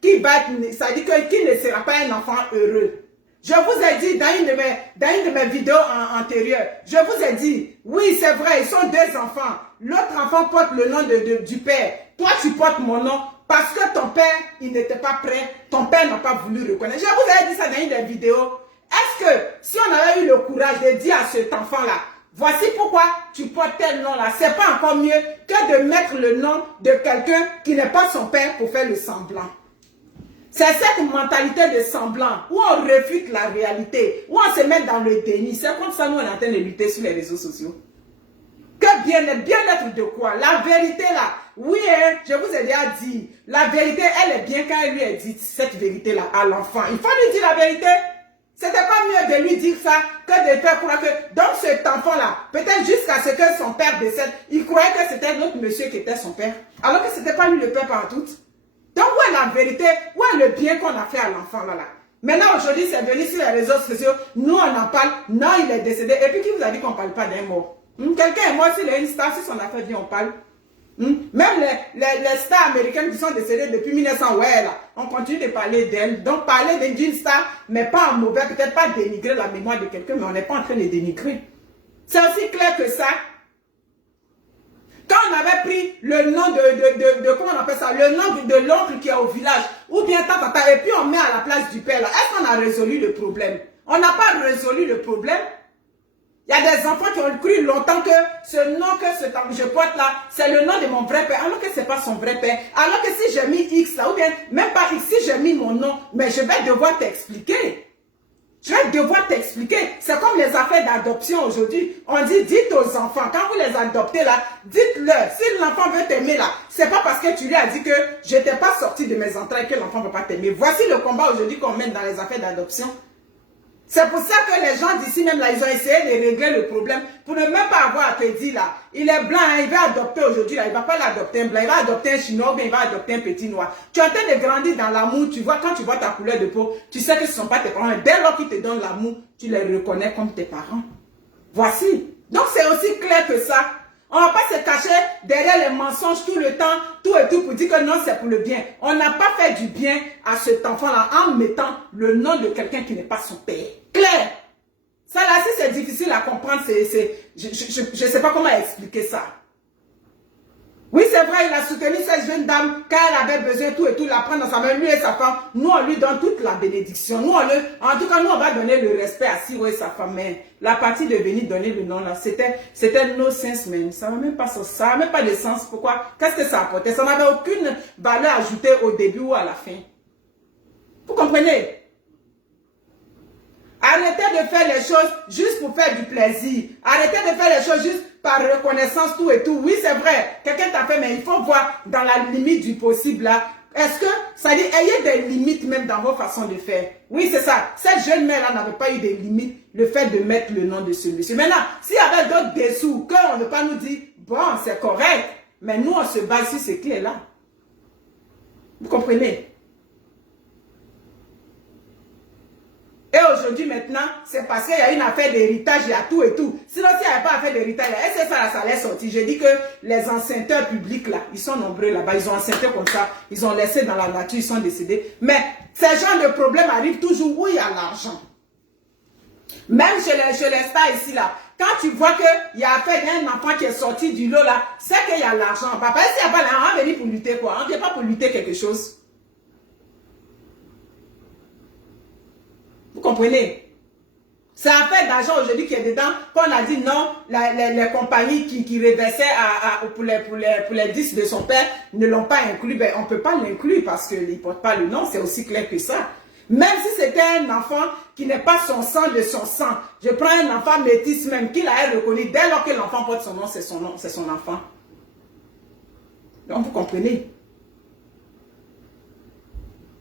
qu'il va être... Ça dit qu'il ne sera pas un enfant heureux. Je vous ai dit dans une de mes vidéos antérieures, je vous ai dit, oui c'est vrai, ils sont deux enfants. L'autre enfant porte le nom du père. Toi tu portes mon nom. Parce que ton père, il n'était pas prêt, ton père n'a pas voulu reconnaître. Je vous avais dit ça dans une des vidéos. Est-ce que si on avait eu le courage de dire à cet enfant-là, voici pourquoi tu portes tel nom-là, c'est pas encore mieux que de mettre le nom de quelqu'un qui n'est pas son père pour faire le semblant. C'est cette mentalité de semblant où on refute la réalité, où on se met dans le déni. C'est comme ça nous on est en train de lutter sur les réseaux sociaux. Que bien-être? Bien-être de quoi? La vérité là, oui, hein, je vous ai déjà dit, la vérité, elle est bien quand elle lui est dite, cette vérité-là, à l'enfant. Il faut lui dire la vérité. C'était pas mieux de lui dire ça que de faire croire que, donc cet enfant-là, peut-être jusqu'à ce que son père décède, il croyait que c'était un autre monsieur qui était son père, alors que c'était pas lui le père par tout. Donc, où est la vérité? Où est le bien qu'on a fait à l'enfant là? Maintenant, aujourd'hui, c'est venu sur les réseaux sociaux, nous on en parle, non, il est décédé, et puis qui vous a dit qu'on ne parle pas d'un mort? Quelqu'un est mort, s'il est une star, si son affaire vient, on parle. Même les stars américaines qui sont décédées depuis 1900, ouais, là, on continue de parler d'elles. Donc, parler d'une star, mais pas en mauvais, peut-être pas dénigrer la mémoire de quelqu'un, mais on n'est pas en train de dénigrer. C'est aussi clair que ça. Quand on avait pris le nom comment on appelle ça, le nom de l'oncle qui est au village, ou bien tata, et puis on met à la place du père, est-ce qu'on a résolu le problème? On n'a pas résolu le problème. Il y a des enfants qui ont cru longtemps que ce nom que je porte là, c'est le nom de mon vrai père, alors que ce n'est pas son vrai père. Alors que si j'ai mis X là, ou bien même pas X, si j'ai mis mon nom, mais je vais devoir t'expliquer. Je vais devoir t'expliquer. C'est comme les affaires d'adoption aujourd'hui. On dit, dites aux enfants, quand vous les adoptez là, dites-leur, si l'enfant veut t'aimer là, c'est pas parce que tu lui as dit que je n'étais pas sorti de mes entrailles que l'enfant ne va pas t'aimer. Voici le combat aujourd'hui qu'on mène dans les affaires d'adoption. C'est pour ça que les gens d'ici même là, ils ont essayé de régler le problème pour ne même pas avoir à te dire là, il est blanc, hein, il va adopter aujourd'hui là, il ne va pas l'adopter un blanc, il va adopter un chinois ou bien il va adopter un petit noir. Tu es en train de grandir dans l'amour, tu vois, quand tu vois ta couleur de peau, tu sais que ce ne sont pas tes parents. Dès lors qu'ils te donnent l'amour, tu les reconnais comme tes parents. Voici. Donc c'est aussi clair que ça. On ne va pas se cacher derrière les mensonges tout le temps, tout et tout pour dire que non, c'est pour le bien. On n'a pas fait du bien à cet enfant-là en mettant le nom de quelqu'un qui n'est pas son père. Clair. Ça là, si c'est difficile à comprendre, je ne sais pas comment expliquer ça. Oui, c'est vrai, il a soutenu cette jeune dame quand elle avait besoin tout et tout, la prendre dans sa main, lui et sa femme. Nous, on lui donne toute la bénédiction. Nous, en tout cas, nous, on va donner le respect à Siro et sa femme. Mais la partie de venir donner le nom, là, c'était no sense même. Ça n'a même pas de sens. Pourquoi? Qu'est-ce que ça apportait? Ça n'avait aucune valeur ajoutée au début ou à la fin. Vous comprenez? Arrêtez de faire les choses juste pour faire du plaisir. Arrêtez de faire les choses juste par reconnaissance, tout et tout. Oui, c'est vrai. Quelqu'un t'a fait, mais il faut voir dans la limite du possible là. Est-ce que, ça dit, ayez des limites même dans vos façons de faire. Oui, c'est ça. Cette jeune mère-là n'avait pas eu de limites, le fait de mettre le nom de ce monsieur. Maintenant, s'il y avait d'autres dessous, qu'on ne veut pas nous dire, bon, c'est correct. Mais nous, on se base sur ces clés-là. Vous comprenez? Et aujourd'hui, maintenant, c'est parce qu'il y a une affaire d'héritage, il y a tout et tout. Sinon, s'il n'y avait pas affaire d'héritage, est-ce que ça allait sortir? Je dis que les enceinteurs publics, là, ils sont nombreux là-bas, ils ont enceinté comme ça, ils ont laissé dans la nature, ils sont décédés. Mais ces genres de problèmes arrivent toujours où il y a l'argent. Même chez les stars ici, là, quand tu vois qu'il y a affaire d'un enfant qui est sorti du lot, là, c'est qu'il y a l'argent. Papa, s'il n'y a pas l'argent, on va venir pour lutter quoi? On ne vient pas pour lutter quelque chose. Vous comprenez? C'est affaire d'argent aujourd'hui qui est dedans. Qu'on a dit non, les compagnies qui reversaient pour les disques de son père ne l'ont pas inclus. Ben, on ne peut pas l'inclure parce qu'il ne porte pas le nom. C'est aussi clair que ça. Même si c'était un enfant qui n'est pas son sang de son sang. Je prends un enfant métis même, qu'il a reconnu. Dès lors que l'enfant porte son nom, c'est son enfant. Donc vous comprenez?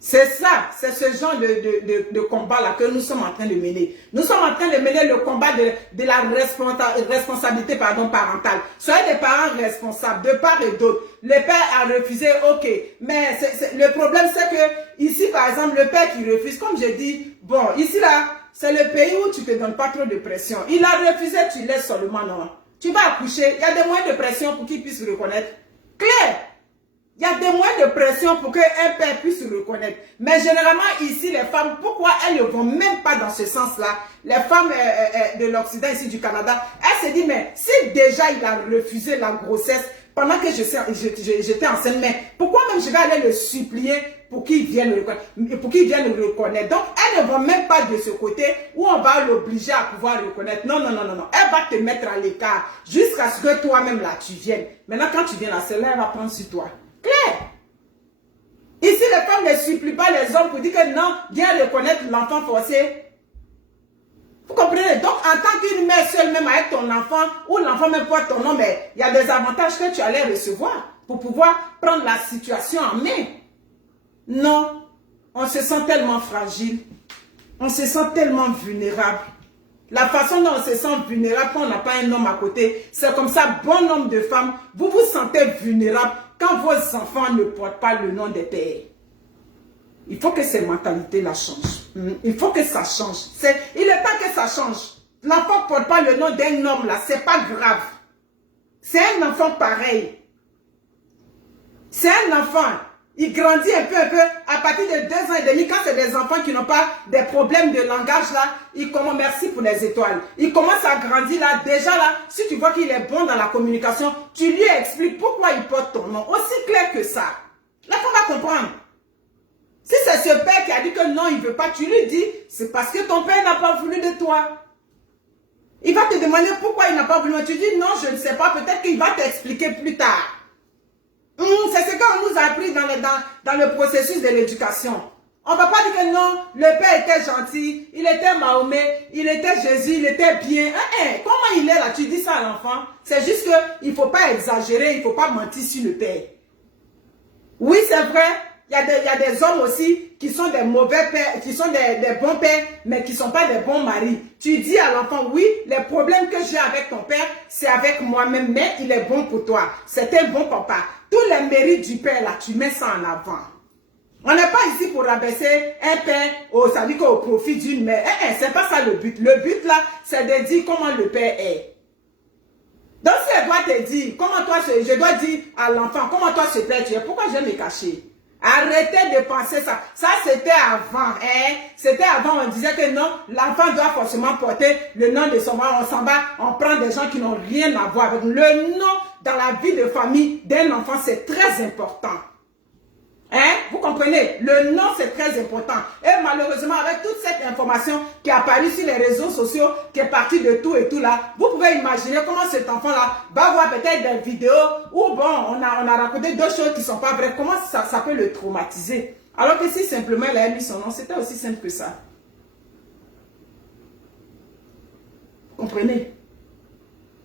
C'est ça, c'est ce genre de combat-là que nous sommes en train de mener. Nous sommes en train de mener le combat de la responsabilité parentale. Soyez des parents responsables, de part et d'autre. Le père a refusé, ok. Mais le problème, c'est que ici, par exemple, le père qui refuse, comme je dis, bon, ici, là, c'est le pays où tu ne te donnes pas trop de pression. Il a refusé, tu laisses seulement, non. Tu vas accoucher, il y a des moyens de pression pour qu'il puisse reconnaître. Clair! Il y a des moyens de pression pour qu'un père puisse se reconnaître. Mais généralement, ici, les femmes, pourquoi elles ne vont même pas dans ce sens-là? Les femmes de l'Occident, ici du Canada, elles se disent, mais si déjà il a refusé la grossesse pendant que j'étais enceinte, mais pourquoi même je vais aller le supplier pour qu'il vienne le reconnaître? Donc, elles ne vont même pas de ce côté où on va l'obliger à pouvoir reconnaître. Non, non, non, non, non. Elle va te mettre à l'écart jusqu'à ce que toi-même là, tu viennes. Maintenant, quand tu viens là, celle-là, elle va prendre sur toi. Claire. Ici, les femmes ne supplient pas les hommes pour dire que non, viens reconnaître l'enfant forcé. Vous comprenez? Donc, en tant qu'une mère seule, même avec ton enfant, ou l'enfant même porte ton nom, mais il y a des avantages que tu allais recevoir pour pouvoir prendre la situation en main. Non, on se sent tellement fragile, on se sent tellement vulnérable. La façon dont on se sent vulnérable quand on n'a pas un homme à côté, c'est comme ça, bon nombre de femmes, vous vous sentez vulnérable quand vos enfants ne portent pas le nom des pères. Il faut que ces mentalités-là changent. Il faut que ça change. Il est temps que ça change. L'enfant ne porte pas le nom d'un homme là, c'est pas grave. C'est un enfant pareil. C'est un enfant. Il grandit un peu, à partir de 2 ans et demi, quand c'est des enfants qui n'ont pas des problèmes de langage là, il commence, merci pour les étoiles. Il commence à grandir là, déjà là, si tu vois qu'il est bon dans la communication, tu lui expliques pourquoi il porte ton nom. Aussi clair que ça. L'enfant va comprendre. Si c'est ce père qui a dit que non, il ne veut pas, tu lui dis, c'est parce que ton père n'a pas voulu de toi. Il va te demander pourquoi il n'a pas voulu. Tu dis non, je ne sais pas, peut-être qu'il va t'expliquer plus tard. C'est ce qu'on nous a appris dans le processus de l'éducation. On ne va pas dire que non, le père était gentil, il était Mahomet, il était Jésus, il était bien. Comment il est là? Tu dis ça à l'enfant. C'est juste qu'il ne faut pas exagérer, il ne faut pas mentir sur le père. Oui, c'est vrai. Il y a des hommes aussi qui sont des mauvais pères, qui sont des bons pères, mais qui ne sont pas des bons maris. Tu dis à l'enfant, oui, les problèmes que j'ai avec ton père, c'est avec moi-même, mais il est bon pour toi. C'est un bon papa. Tous les mérites du père, là, tu mets ça en avant. On n'est pas ici pour rabaisser un père, ça dit qu'au profit d'une mère. C'est pas ça le but. Le but, là, c'est de dire comment le père est. Donc, si elle doit te dire, comment toi, je dois dire à l'enfant, comment toi, ce père, tu es, pourquoi je vais me cacher? Arrêtez de penser ça. Ça, c'était avant. C'était avant, on disait que non, l'enfant doit forcément porter le nom de son père. On s'en va, on prend des gens qui n'ont rien à voir avec le nom dans la vie de famille d'un enfant, c'est très important. Vous comprenez? Le nom, c'est très important. Et malheureusement, avec toute cette information qui est apparue sur les réseaux sociaux, qui est partie de tout et tout là, vous pouvez imaginer comment cet enfant-là va voir peut-être des vidéos où, bon, on a raconté d'autres choses qui ne sont pas vraies. Comment ça peut le traumatiser? Alors que si simplement il a mis son nom, c'était aussi simple que ça. Vous comprenez?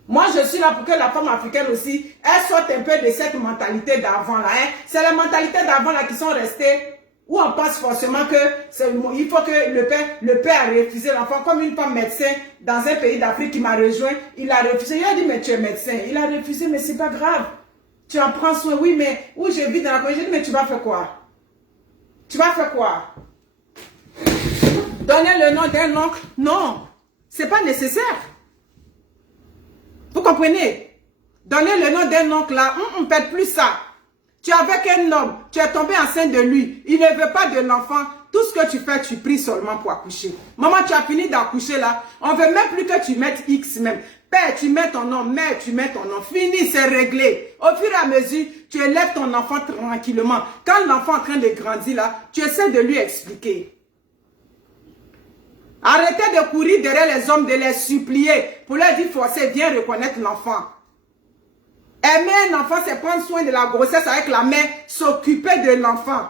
Moi, je suis là pour que la femme africaine aussi, elle sorte un peu de cette mentalité d'avant là. C'est les mentalités d'avant là qui sont restées, où on pense forcément que il faut que le père a refusé l'enfant, comme une femme médecin dans un pays d'Afrique qui m'a rejoint, il a refusé. Il a dit, mais tu es médecin. Il a refusé, mais c'est pas grave. Tu en prends soin, oui, mais où je vis dans la communauté, j'ai dit, mais tu vas faire quoi? Tu vas faire quoi? Donner le nom d'un oncle? Non, c'est pas nécessaire. Vous comprenez? Donner le nom d'un oncle là, on ne perd plus ça. Tu es avec un homme, tu es tombé enceinte de lui, il ne veut pas de l'enfant. Tout ce que tu fais, tu pries seulement pour accoucher. Maman, tu as fini d'accoucher là, on ne veut même plus que tu mettes X même. Père, tu mets ton nom, mère, tu mets ton nom. Fini, c'est réglé. Au fur et à mesure, tu élèves ton enfant tranquillement. Quand l'enfant est en train de grandir là, tu essaies de lui expliquer. Arrêtez de courir derrière les hommes, de les supplier pour leur dire forcez, viens reconnaître l'enfant. Aimer un enfant, c'est prendre soin de la grossesse avec la mère, s'occuper de l'enfant.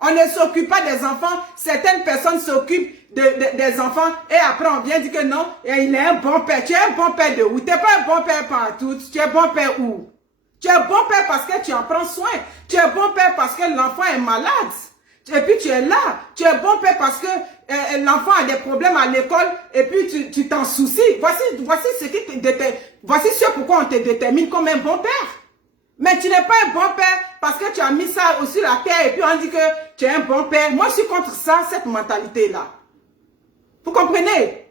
On ne s'occupe pas des enfants. Certaines personnes s'occupent des enfants et après on vient dire que non, il est un bon père. Tu es un bon père de où? Tu n'es pas un bon père partout. Tu es bon père où? Tu es bon père parce que tu en prends soin. Tu es bon père parce que l'enfant est malade. Et puis tu es là, tu es bon père parce que l'enfant a des problèmes à l'école et puis tu t'en soucies. Voici ce pourquoi on te détermine comme un bon père. Mais tu n'es pas un bon père parce que tu as mis ça aussi sur la terre et puis on dit que tu es un bon père. Moi, je suis contre ça, cette mentalité-là. Vous comprenez?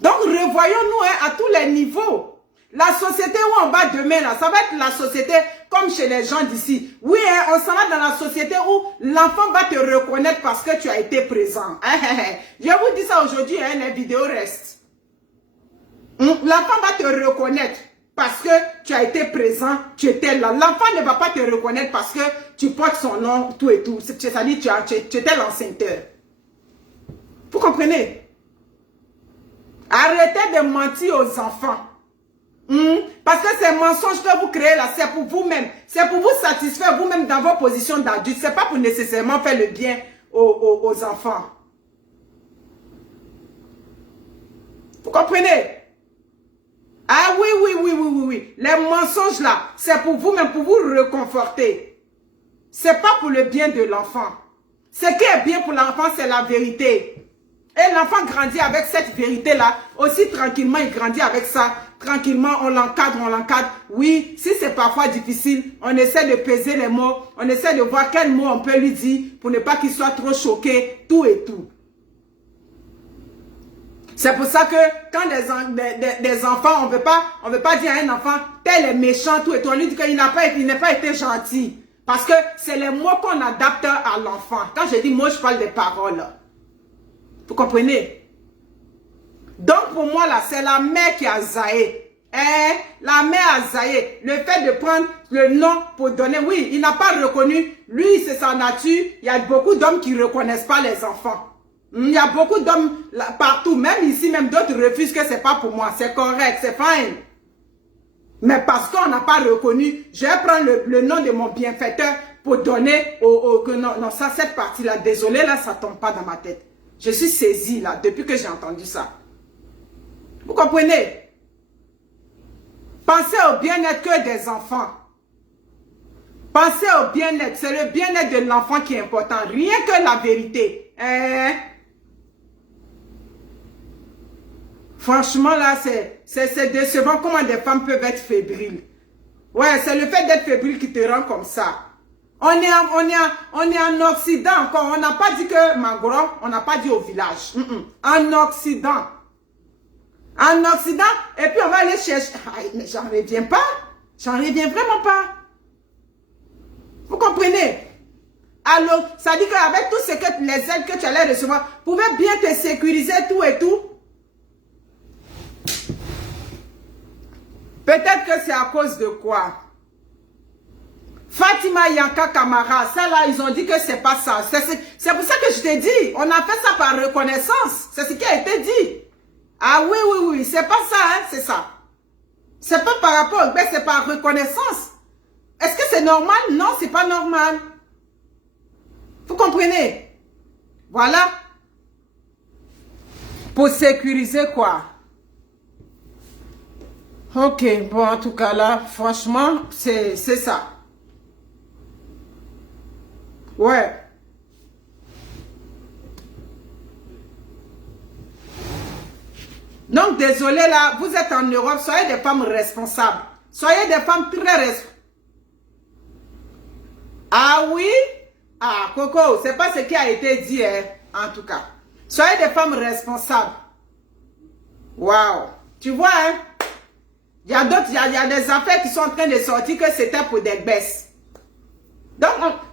Donc, revoyons-nous à tous les niveaux. La société où on va demain, là, ça va être la société comme chez les gens d'ici. Oui, on s'en va dans la société où l'enfant va te reconnaître parce que tu as été présent. Je vous dis ça aujourd'hui, les vidéos restent. L'enfant va te reconnaître parce que tu as été présent, tu étais là. L'enfant ne va pas te reconnaître parce que tu portes son nom, tout et tout. C'est-à-dire tu étais l'enceinteur. Vous comprenez? Arrêtez de mentir aux enfants. Parce que ces mensonges que vous créez là, c'est pour vous-même. C'est pour vous satisfaire vous-même dans vos positions d'adultes. Ce n'est pas pour nécessairement faire le bien aux enfants. Vous comprenez? Ah oui, oui, oui, oui, oui, oui. Les mensonges là, c'est pour vous, même pour vous réconforter. C'est pas pour le bien de l'enfant. Ce qui est bien pour l'enfant, c'est la vérité. Et l'enfant grandit avec cette vérité-là. Aussi tranquillement, il grandit avec ça. Tranquillement, on l'encadre, on l'encadre. Oui, si c'est parfois difficile, on essaie de peser les mots. On essaie de voir quel mot on peut lui dire pour ne pas qu'il soit trop choqué, tout et tout. C'est pour ça que quand des enfants, on veut pas dire à un enfant, tel est méchant, tout et tout. On lui dit qu'il n'a pas été gentil. Parce que c'est les mots qu'on adapte à l'enfant. Quand je dis mots, je parle des paroles. Vous comprenez? Donc pour moi là, c'est la mère qui a zaïe. La mère a zaïe. Le fait de prendre le nom pour donner, oui, il n'a pas reconnu. Lui, c'est sa nature. Il y a beaucoup d'hommes qui ne reconnaissent pas les enfants. Il y a beaucoup d'hommes partout, même ici, même d'autres refusent que c'est pas pour moi. C'est correct, c'est fine. Mais parce qu'on n'a pas reconnu, je vais prendre le nom de mon bienfaiteur pour donner non, ça, cette partie-là, désolé, là, ça tombe pas dans ma tête. Je suis saisie, là, depuis que j'ai entendu ça. Vous comprenez? Pensez au bien-être que des enfants. Pensez au bien-être. C'est le bien-être de l'enfant qui est important. Rien que la vérité. Franchement, là, c'est décevant comment des femmes peuvent être fébriles. Ouais, c'est le fait d'être fébrile qui te rend comme ça. On est en Occident encore. On n'a pas dit que Mangoro, on n'a pas dit au village. En Occident. En Occident, et puis on va aller chercher. Aïe, mais j'en reviens pas. J'en reviens vraiment pas. Vous comprenez? Alors, ça dit qu'avec tout ce que les aides que tu allais recevoir, vous pouvez bien te sécuriser tout et tout. Peut-être que c'est à cause de quoi? Fatima Yanka Kamara, ça là, ils ont dit que c'est pas ça. C'est pour ça que je t'ai dit, on a fait ça par reconnaissance. C'est ce qui a été dit. Ah oui, oui, oui, c'est pas ça, hein, c'est ça. C'est pas par rapport, mais c'est par reconnaissance. Est-ce que c'est normal? Non, c'est pas normal. Vous comprenez? Voilà. Pour sécuriser quoi? Ok, bon, en tout cas là, franchement, c'est ça. Ouais. Donc, désolé là, vous êtes en Europe, soyez des femmes responsables. Soyez des femmes très responsables. Ah oui? Ah, Coco, c'est pas ce qui a été dit, hein, en tout cas. Soyez des femmes responsables. Waouh. Tu vois, hein? Il y a d'autres, il y a des affaires qui sont en train de sortir que c'était pour des baisses. Donc,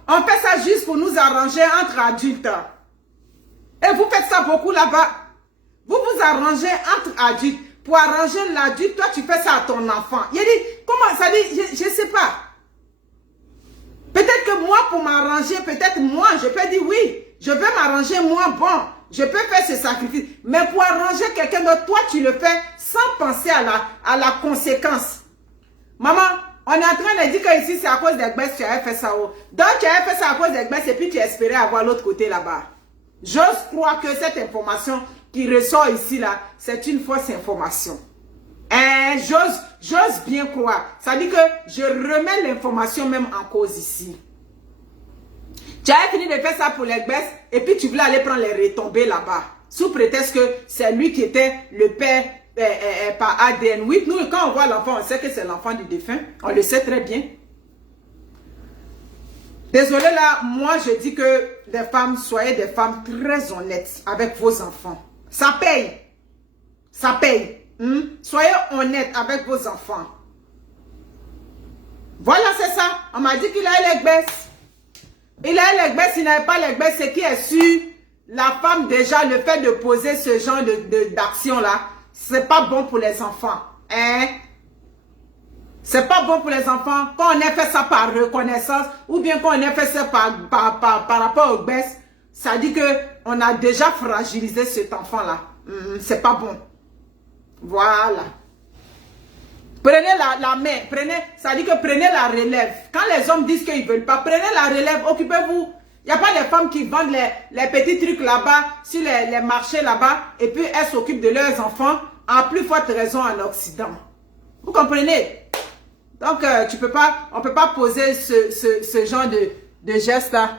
on fait ça juste pour nous arranger entre adultes. Et vous faites ça beaucoup là-bas. Vous vous arrangez entre adultes. Pour arranger l'adulte, toi, tu fais ça à ton enfant. Il a dit, comment ça dit? Je ne sais pas. Peut-être que moi, pour m'arranger, peut-être moi, je peux dire oui. Je veux m'arranger moi, bon. Je peux faire ce sacrifice. Mais pour arranger quelqu'un d'autre, toi, tu le fais sans penser à la conséquence. Maman, on est en train de dire que ici, c'est à cause des baisses, tu avais fait ça. Donc, tu avais fait ça à cause des baisses et puis tu espérais avoir l'autre côté là-bas. J'ose croire que cette information qui ressort ici, là, c'est une fausse information. J'ose bien croire. Ça dit que je remets l'information même en cause ici. Tu avais fini de faire ça pour les baisses et puis tu voulais aller prendre les retombées là-bas. Sous prétexte que c'est lui qui était le père par ADN. Oui, nous, quand on voit l'enfant, on sait que c'est l'enfant du défunt. On le sait très bien. Désolé là, moi je dis que les femmes, soyez des femmes très honnêtes avec vos enfants. Ça paye. Ça paye. Soyez honnêtes avec vos enfants. Voilà, c'est ça. On m'a dit qu'il a les baisses. Il a les baisses, il n'avait pas les baisses. C'est qui est sûr, la femme déjà, le fait de poser ce genre d'action là, c'est pas bon pour les enfants. Hein? C'est pas bon pour les enfants. Quand on a fait ça par reconnaissance, ou bien quand on a fait ça par rapport aux baisses, ça dit que on a déjà fragilisé cet enfant-là. C'est pas bon. Voilà. Prenez la main. Ça dit que prenez la relève. Quand les hommes disent qu'ils ne veulent pas, prenez la relève, occupez-vous. Il n'y a pas de femmes qui vendent les petits trucs là-bas, sur les marchés là-bas, et puis elles s'occupent de leurs enfants. à plus forte raison en Occident. Vous comprenez? Donc, on peut pas poser ce genre de geste-là.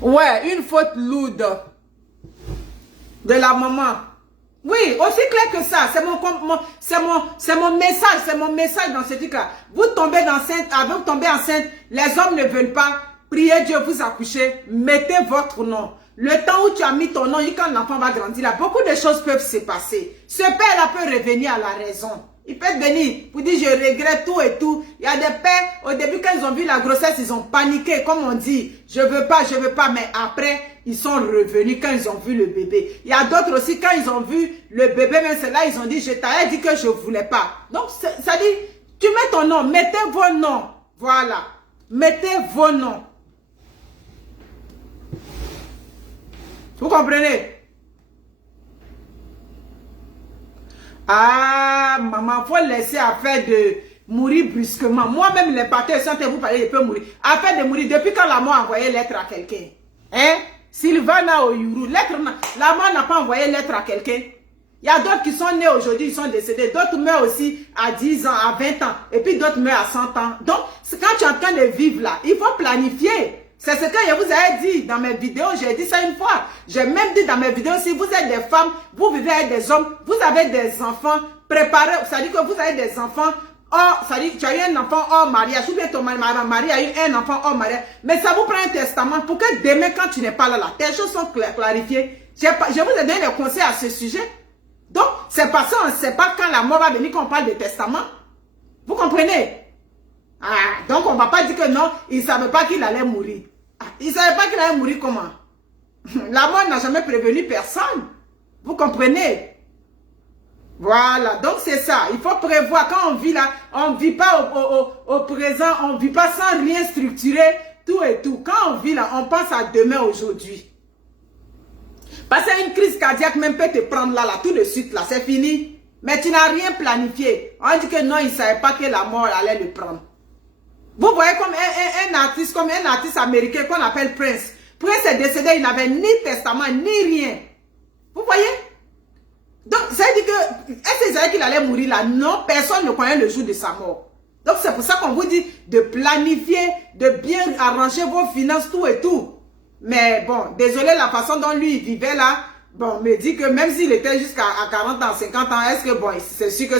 Ouais, une faute lourde de la maman. Oui, aussi clair que ça. C'est mon message dans ce truc-là. Vous tombez enceinte, les hommes ne veulent pas. Priez Dieu, vous accouchez, mettez votre nom. Le temps où tu as mis ton nom, quand l'enfant va grandir, là, beaucoup de choses peuvent se passer. Ce père-là peut revenir à la raison. Il peut venir pour dire je regrette tout et tout. Il y a des pères, au début quand ils ont vu la grossesse, ils ont paniqué, comme on dit, je veux pas, mais après, ils sont revenus quand ils ont vu le bébé. Il y a d'autres aussi, quand ils ont vu le bébé, même c'est là, ils ont dit, je t'avais dit que je voulais pas. Donc, ça dit, tu mets ton nom, mettez vos noms. Voilà. Mettez vos noms. Vous comprenez? Ah, maman, faut laisser affaire de mourir brusquement. Moi-même, les partenaires, sentez-vous parler, il peut mourir. Affaire de mourir, depuis quand la mort a envoyé lettre à quelqu'un? Hein? Sylvana Oyuru, la mort n'a pas envoyé lettre à quelqu'un. Il y a d'autres qui sont nés aujourd'hui, ils sont décédés. D'autres meurent aussi à 10 ans, à 20 ans. Et puis d'autres meurent à 100 ans. Donc, quand tu es en train de vivre là, il faut planifier. C'est ce que je vous ai dit dans mes vidéos. J'ai dit ça une fois. J'ai même dit dans mes vidéos, si vous êtes des femmes, vous vivez avec des hommes, vous avez des enfants, préparez. Ça dit que vous avez des enfants. Ça dit que tu as eu un enfant hors mariage. Ou bien ton mari a eu un enfant hors mariage. Mais ça vous prend un testament pour que demain, quand tu n'es pas là, tes choses sont clarifiées. Je vous ai donné des conseils à ce sujet. Donc, c'est parce qu'on ne sait pas quand la mort va venir qu'on parle de testament. Vous comprenez? Ah, donc on ne va pas dire que non, il ne savait pas qu'il allait mourir. Ah, il ne savait pas qu'il allait mourir comment? La mort n'a jamais prévenu personne. Vous comprenez? Voilà, donc c'est ça. Il faut prévoir. Quand on vit là, on ne vit pas au présent, on ne vit pas sans rien structurer, tout et tout. Quand on vit là, on pense à demain, aujourd'hui. Parce qu'une crise cardiaque même peut te prendre là, tout de suite, là, c'est fini. Mais tu n'as rien planifié. On dit que non, il ne savait pas que la mort allait le prendre. Vous voyez comme un artiste américain qu'on appelle Prince. Prince est décédé, il n'avait ni testament, ni rien. Vous voyez? Donc, ça veut dire que, est-ce qu'il savait qu'il allait mourir là? Non, personne ne connaît le jour de sa mort. Donc, c'est pour ça qu'on vous dit de planifier, de bien arranger vos finances, tout et tout. Mais bon, désolé, la façon dont lui il vivait là, bon, me dit que même s'il était jusqu'à 40 ans, 50 ans, est-ce que bon, c'est sûr que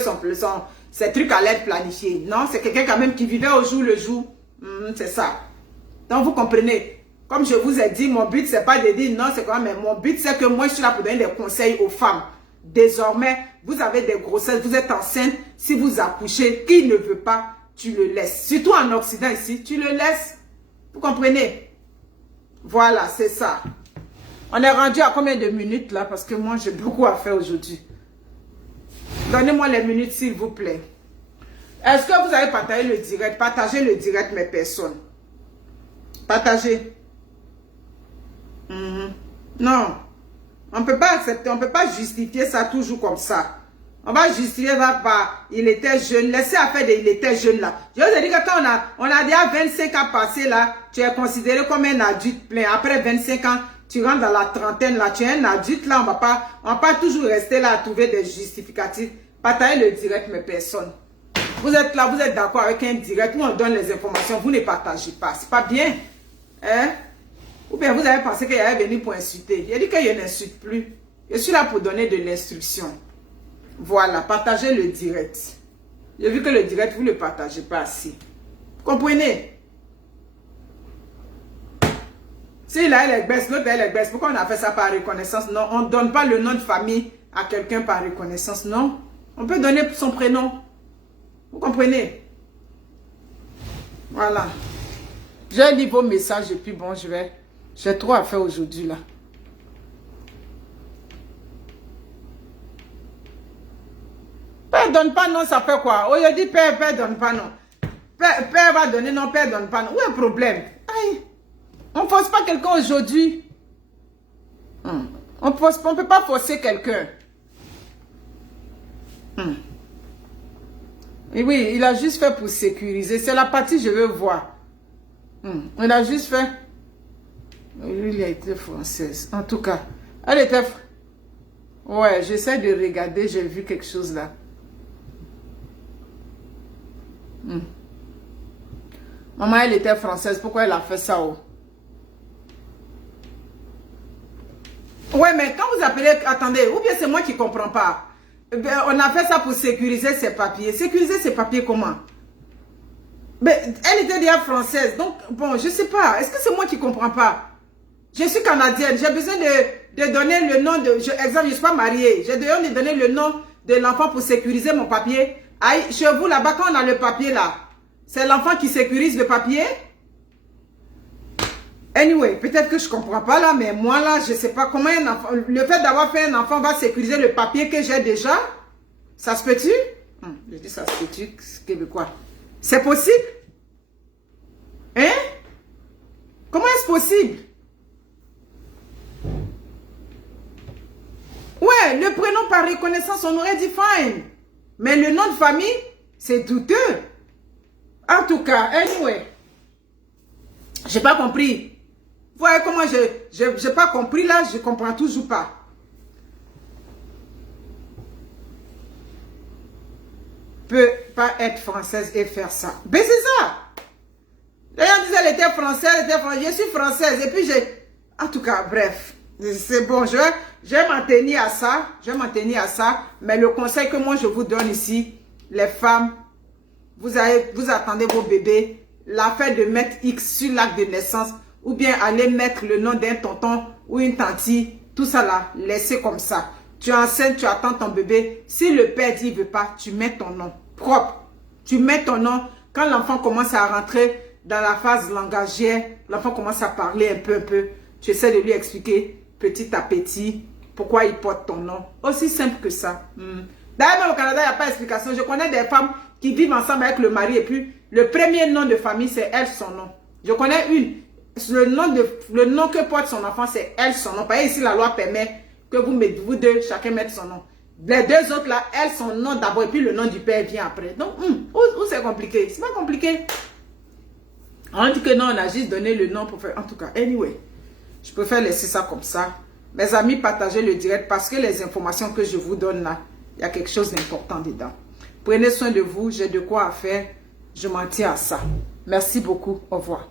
ces trucs allaient être planifiés? Non, c'est quelqu'un quand même qui vivait au jour le jour. C'est ça. Donc vous comprenez, comme je vous ai dit, mon but c'est pas de dire non, c'est quoi, mais mon but c'est que moi je suis là pour donner des conseils aux femmes. Désormais, vous avez des grossesses, vous êtes enceinte, si vous accouchez, qui ne veut pas, tu le laisses. Surtout en Occident ici, tu le laisses. Vous comprenez? Voilà, c'est ça. On est rendu à combien de minutes là? Parce que moi, j'ai beaucoup à faire aujourd'hui. Donnez-moi les minutes, s'il vous plaît. Est-ce que vous avez partagé le direct? Partagez le direct, mes personnes. Partagez. Non. On ne peut pas accepter, on ne peut pas justifier ça toujours comme ça. On va justifier ça par il était jeune. Laissez affaire de il était jeune là. Je vous ai dit que quand on a déjà 25 ans passés là, tu es considéré comme un adulte plein. Après 25 ans, tu rentres dans la trentaine là, tu es un adulte là, on va pas toujours rester là à trouver des justificatifs. Partagez le direct, mes personnes. Vous êtes là, vous êtes d'accord avec un direct, nous on donne les informations, vous ne partagez pas. C'est pas bien. Hein? Ou bien vous avez pensé qu'il allait venir pour insulter. Il a dit que je n'insulte plus. Je suis là pour donner de l'instruction. Voilà, partagez le direct. J'ai vu que le direct, vous ne le partagez pas assez. Vous comprenez? S'il a les baisses, l'autre a les baisses. Pourquoi on a fait ça par reconnaissance? Non, on ne donne pas le nom de famille à quelqu'un par reconnaissance. Non, on peut donner son prénom. Vous comprenez? Voilà. J'ai lu vos messages et puis bon, j'ai trop à faire aujourd'hui là. Père donne pas non, ça fait quoi? Aujourd'hui, père donne pas non. Père va donner non, père donne pas non. Où est le problème? Aïe. On ne force pas quelqu'un aujourd'hui. On ne peut pas forcer quelqu'un. Et oui, il a juste fait pour sécuriser. C'est la partie que je veux voir. Il a juste fait. Lui, il a été française. En tout cas, Elle était... Ouais, j'essaie de regarder, j'ai vu quelque chose là. Maman, elle était française, pourquoi elle a fait ça? Oh? Ouais, mais quand vous appelez... Attendez, ou bien c'est moi qui ne comprends pas. On a fait ça pour sécuriser ses papiers. Sécuriser ses papiers comment? Mais elle était déjà française, donc bon, je sais pas. Est-ce que c'est moi qui ne comprends pas? Je suis canadienne, j'ai besoin de donner le nom de... exemple, je ne suis pas mariée. J'ai besoin de donner le nom de l'enfant pour sécuriser mon papier. Aïe, chez vous là-bas, quand on a le papier là, c'est l'enfant qui sécurise le papier? Anyway, peut-être que je ne comprends pas là, mais moi là, je ne sais pas comment un enfant... Le fait d'avoir fait un enfant va sécuriser le papier que j'ai déjà? Ça se peut-tu? Je dis ça se peut-tu, québécois. C'est possible? Hein? Comment est-ce possible? Ouais, le prénom par reconnaissance, on aurait dit fine. Mais le nom de famille, c'est douteux. En tout cas, anyway. J'ai pas compris. Vous voyez comment j'ai pas compris là, je comprends toujours pas. Peut pas être française et faire ça. Ben c'est ça. D'ailleurs, disait elle était française, je suis française. Et puis j'ai... En tout cas, bref. C'est bon, je vais m'en tenir à ça. Je vais m'en tenir à ça. Mais le conseil que moi je vous donne ici, les femmes, vous attendez vos bébés. L'affaire de mettre X sur l'acte de naissance ou bien aller mettre le nom d'un tonton ou une tantine, tout ça là, laissez comme ça. Tu es enceinte, tu attends ton bébé. Si le père dit il veut pas, tu mets ton nom propre. Tu mets ton nom. Quand l'enfant commence à rentrer dans la phase langagière, l'enfant commence à parler un peu. Tu essaies de lui expliquer petit à petit pourquoi il porte ton nom. Aussi simple que ça. D'ailleurs, même au Canada, il n'y a pas d'explication. Je connais des femmes qui vivent ensemble avec le mari et puis le premier nom de famille, c'est elle, son nom. Je connais une. Le nom que porte son enfant, c'est elle, son nom. Par exemple, ici, la loi permet que vous deux, chacun mette son nom. Les deux autres là, elle, son nom d'abord et puis le nom du père vient après. Donc, où c'est compliqué? C'est pas compliqué. On dit que non, on a juste donné le nom pour faire... En tout cas, anyway, je préfère laisser ça comme ça. Mes amis, partagez le direct parce que les informations que je vous donne là, il y a quelque chose d'important dedans. Prenez soin de vous, j'ai de quoi à faire. Je m'en tiens à ça. Merci beaucoup. Au revoir.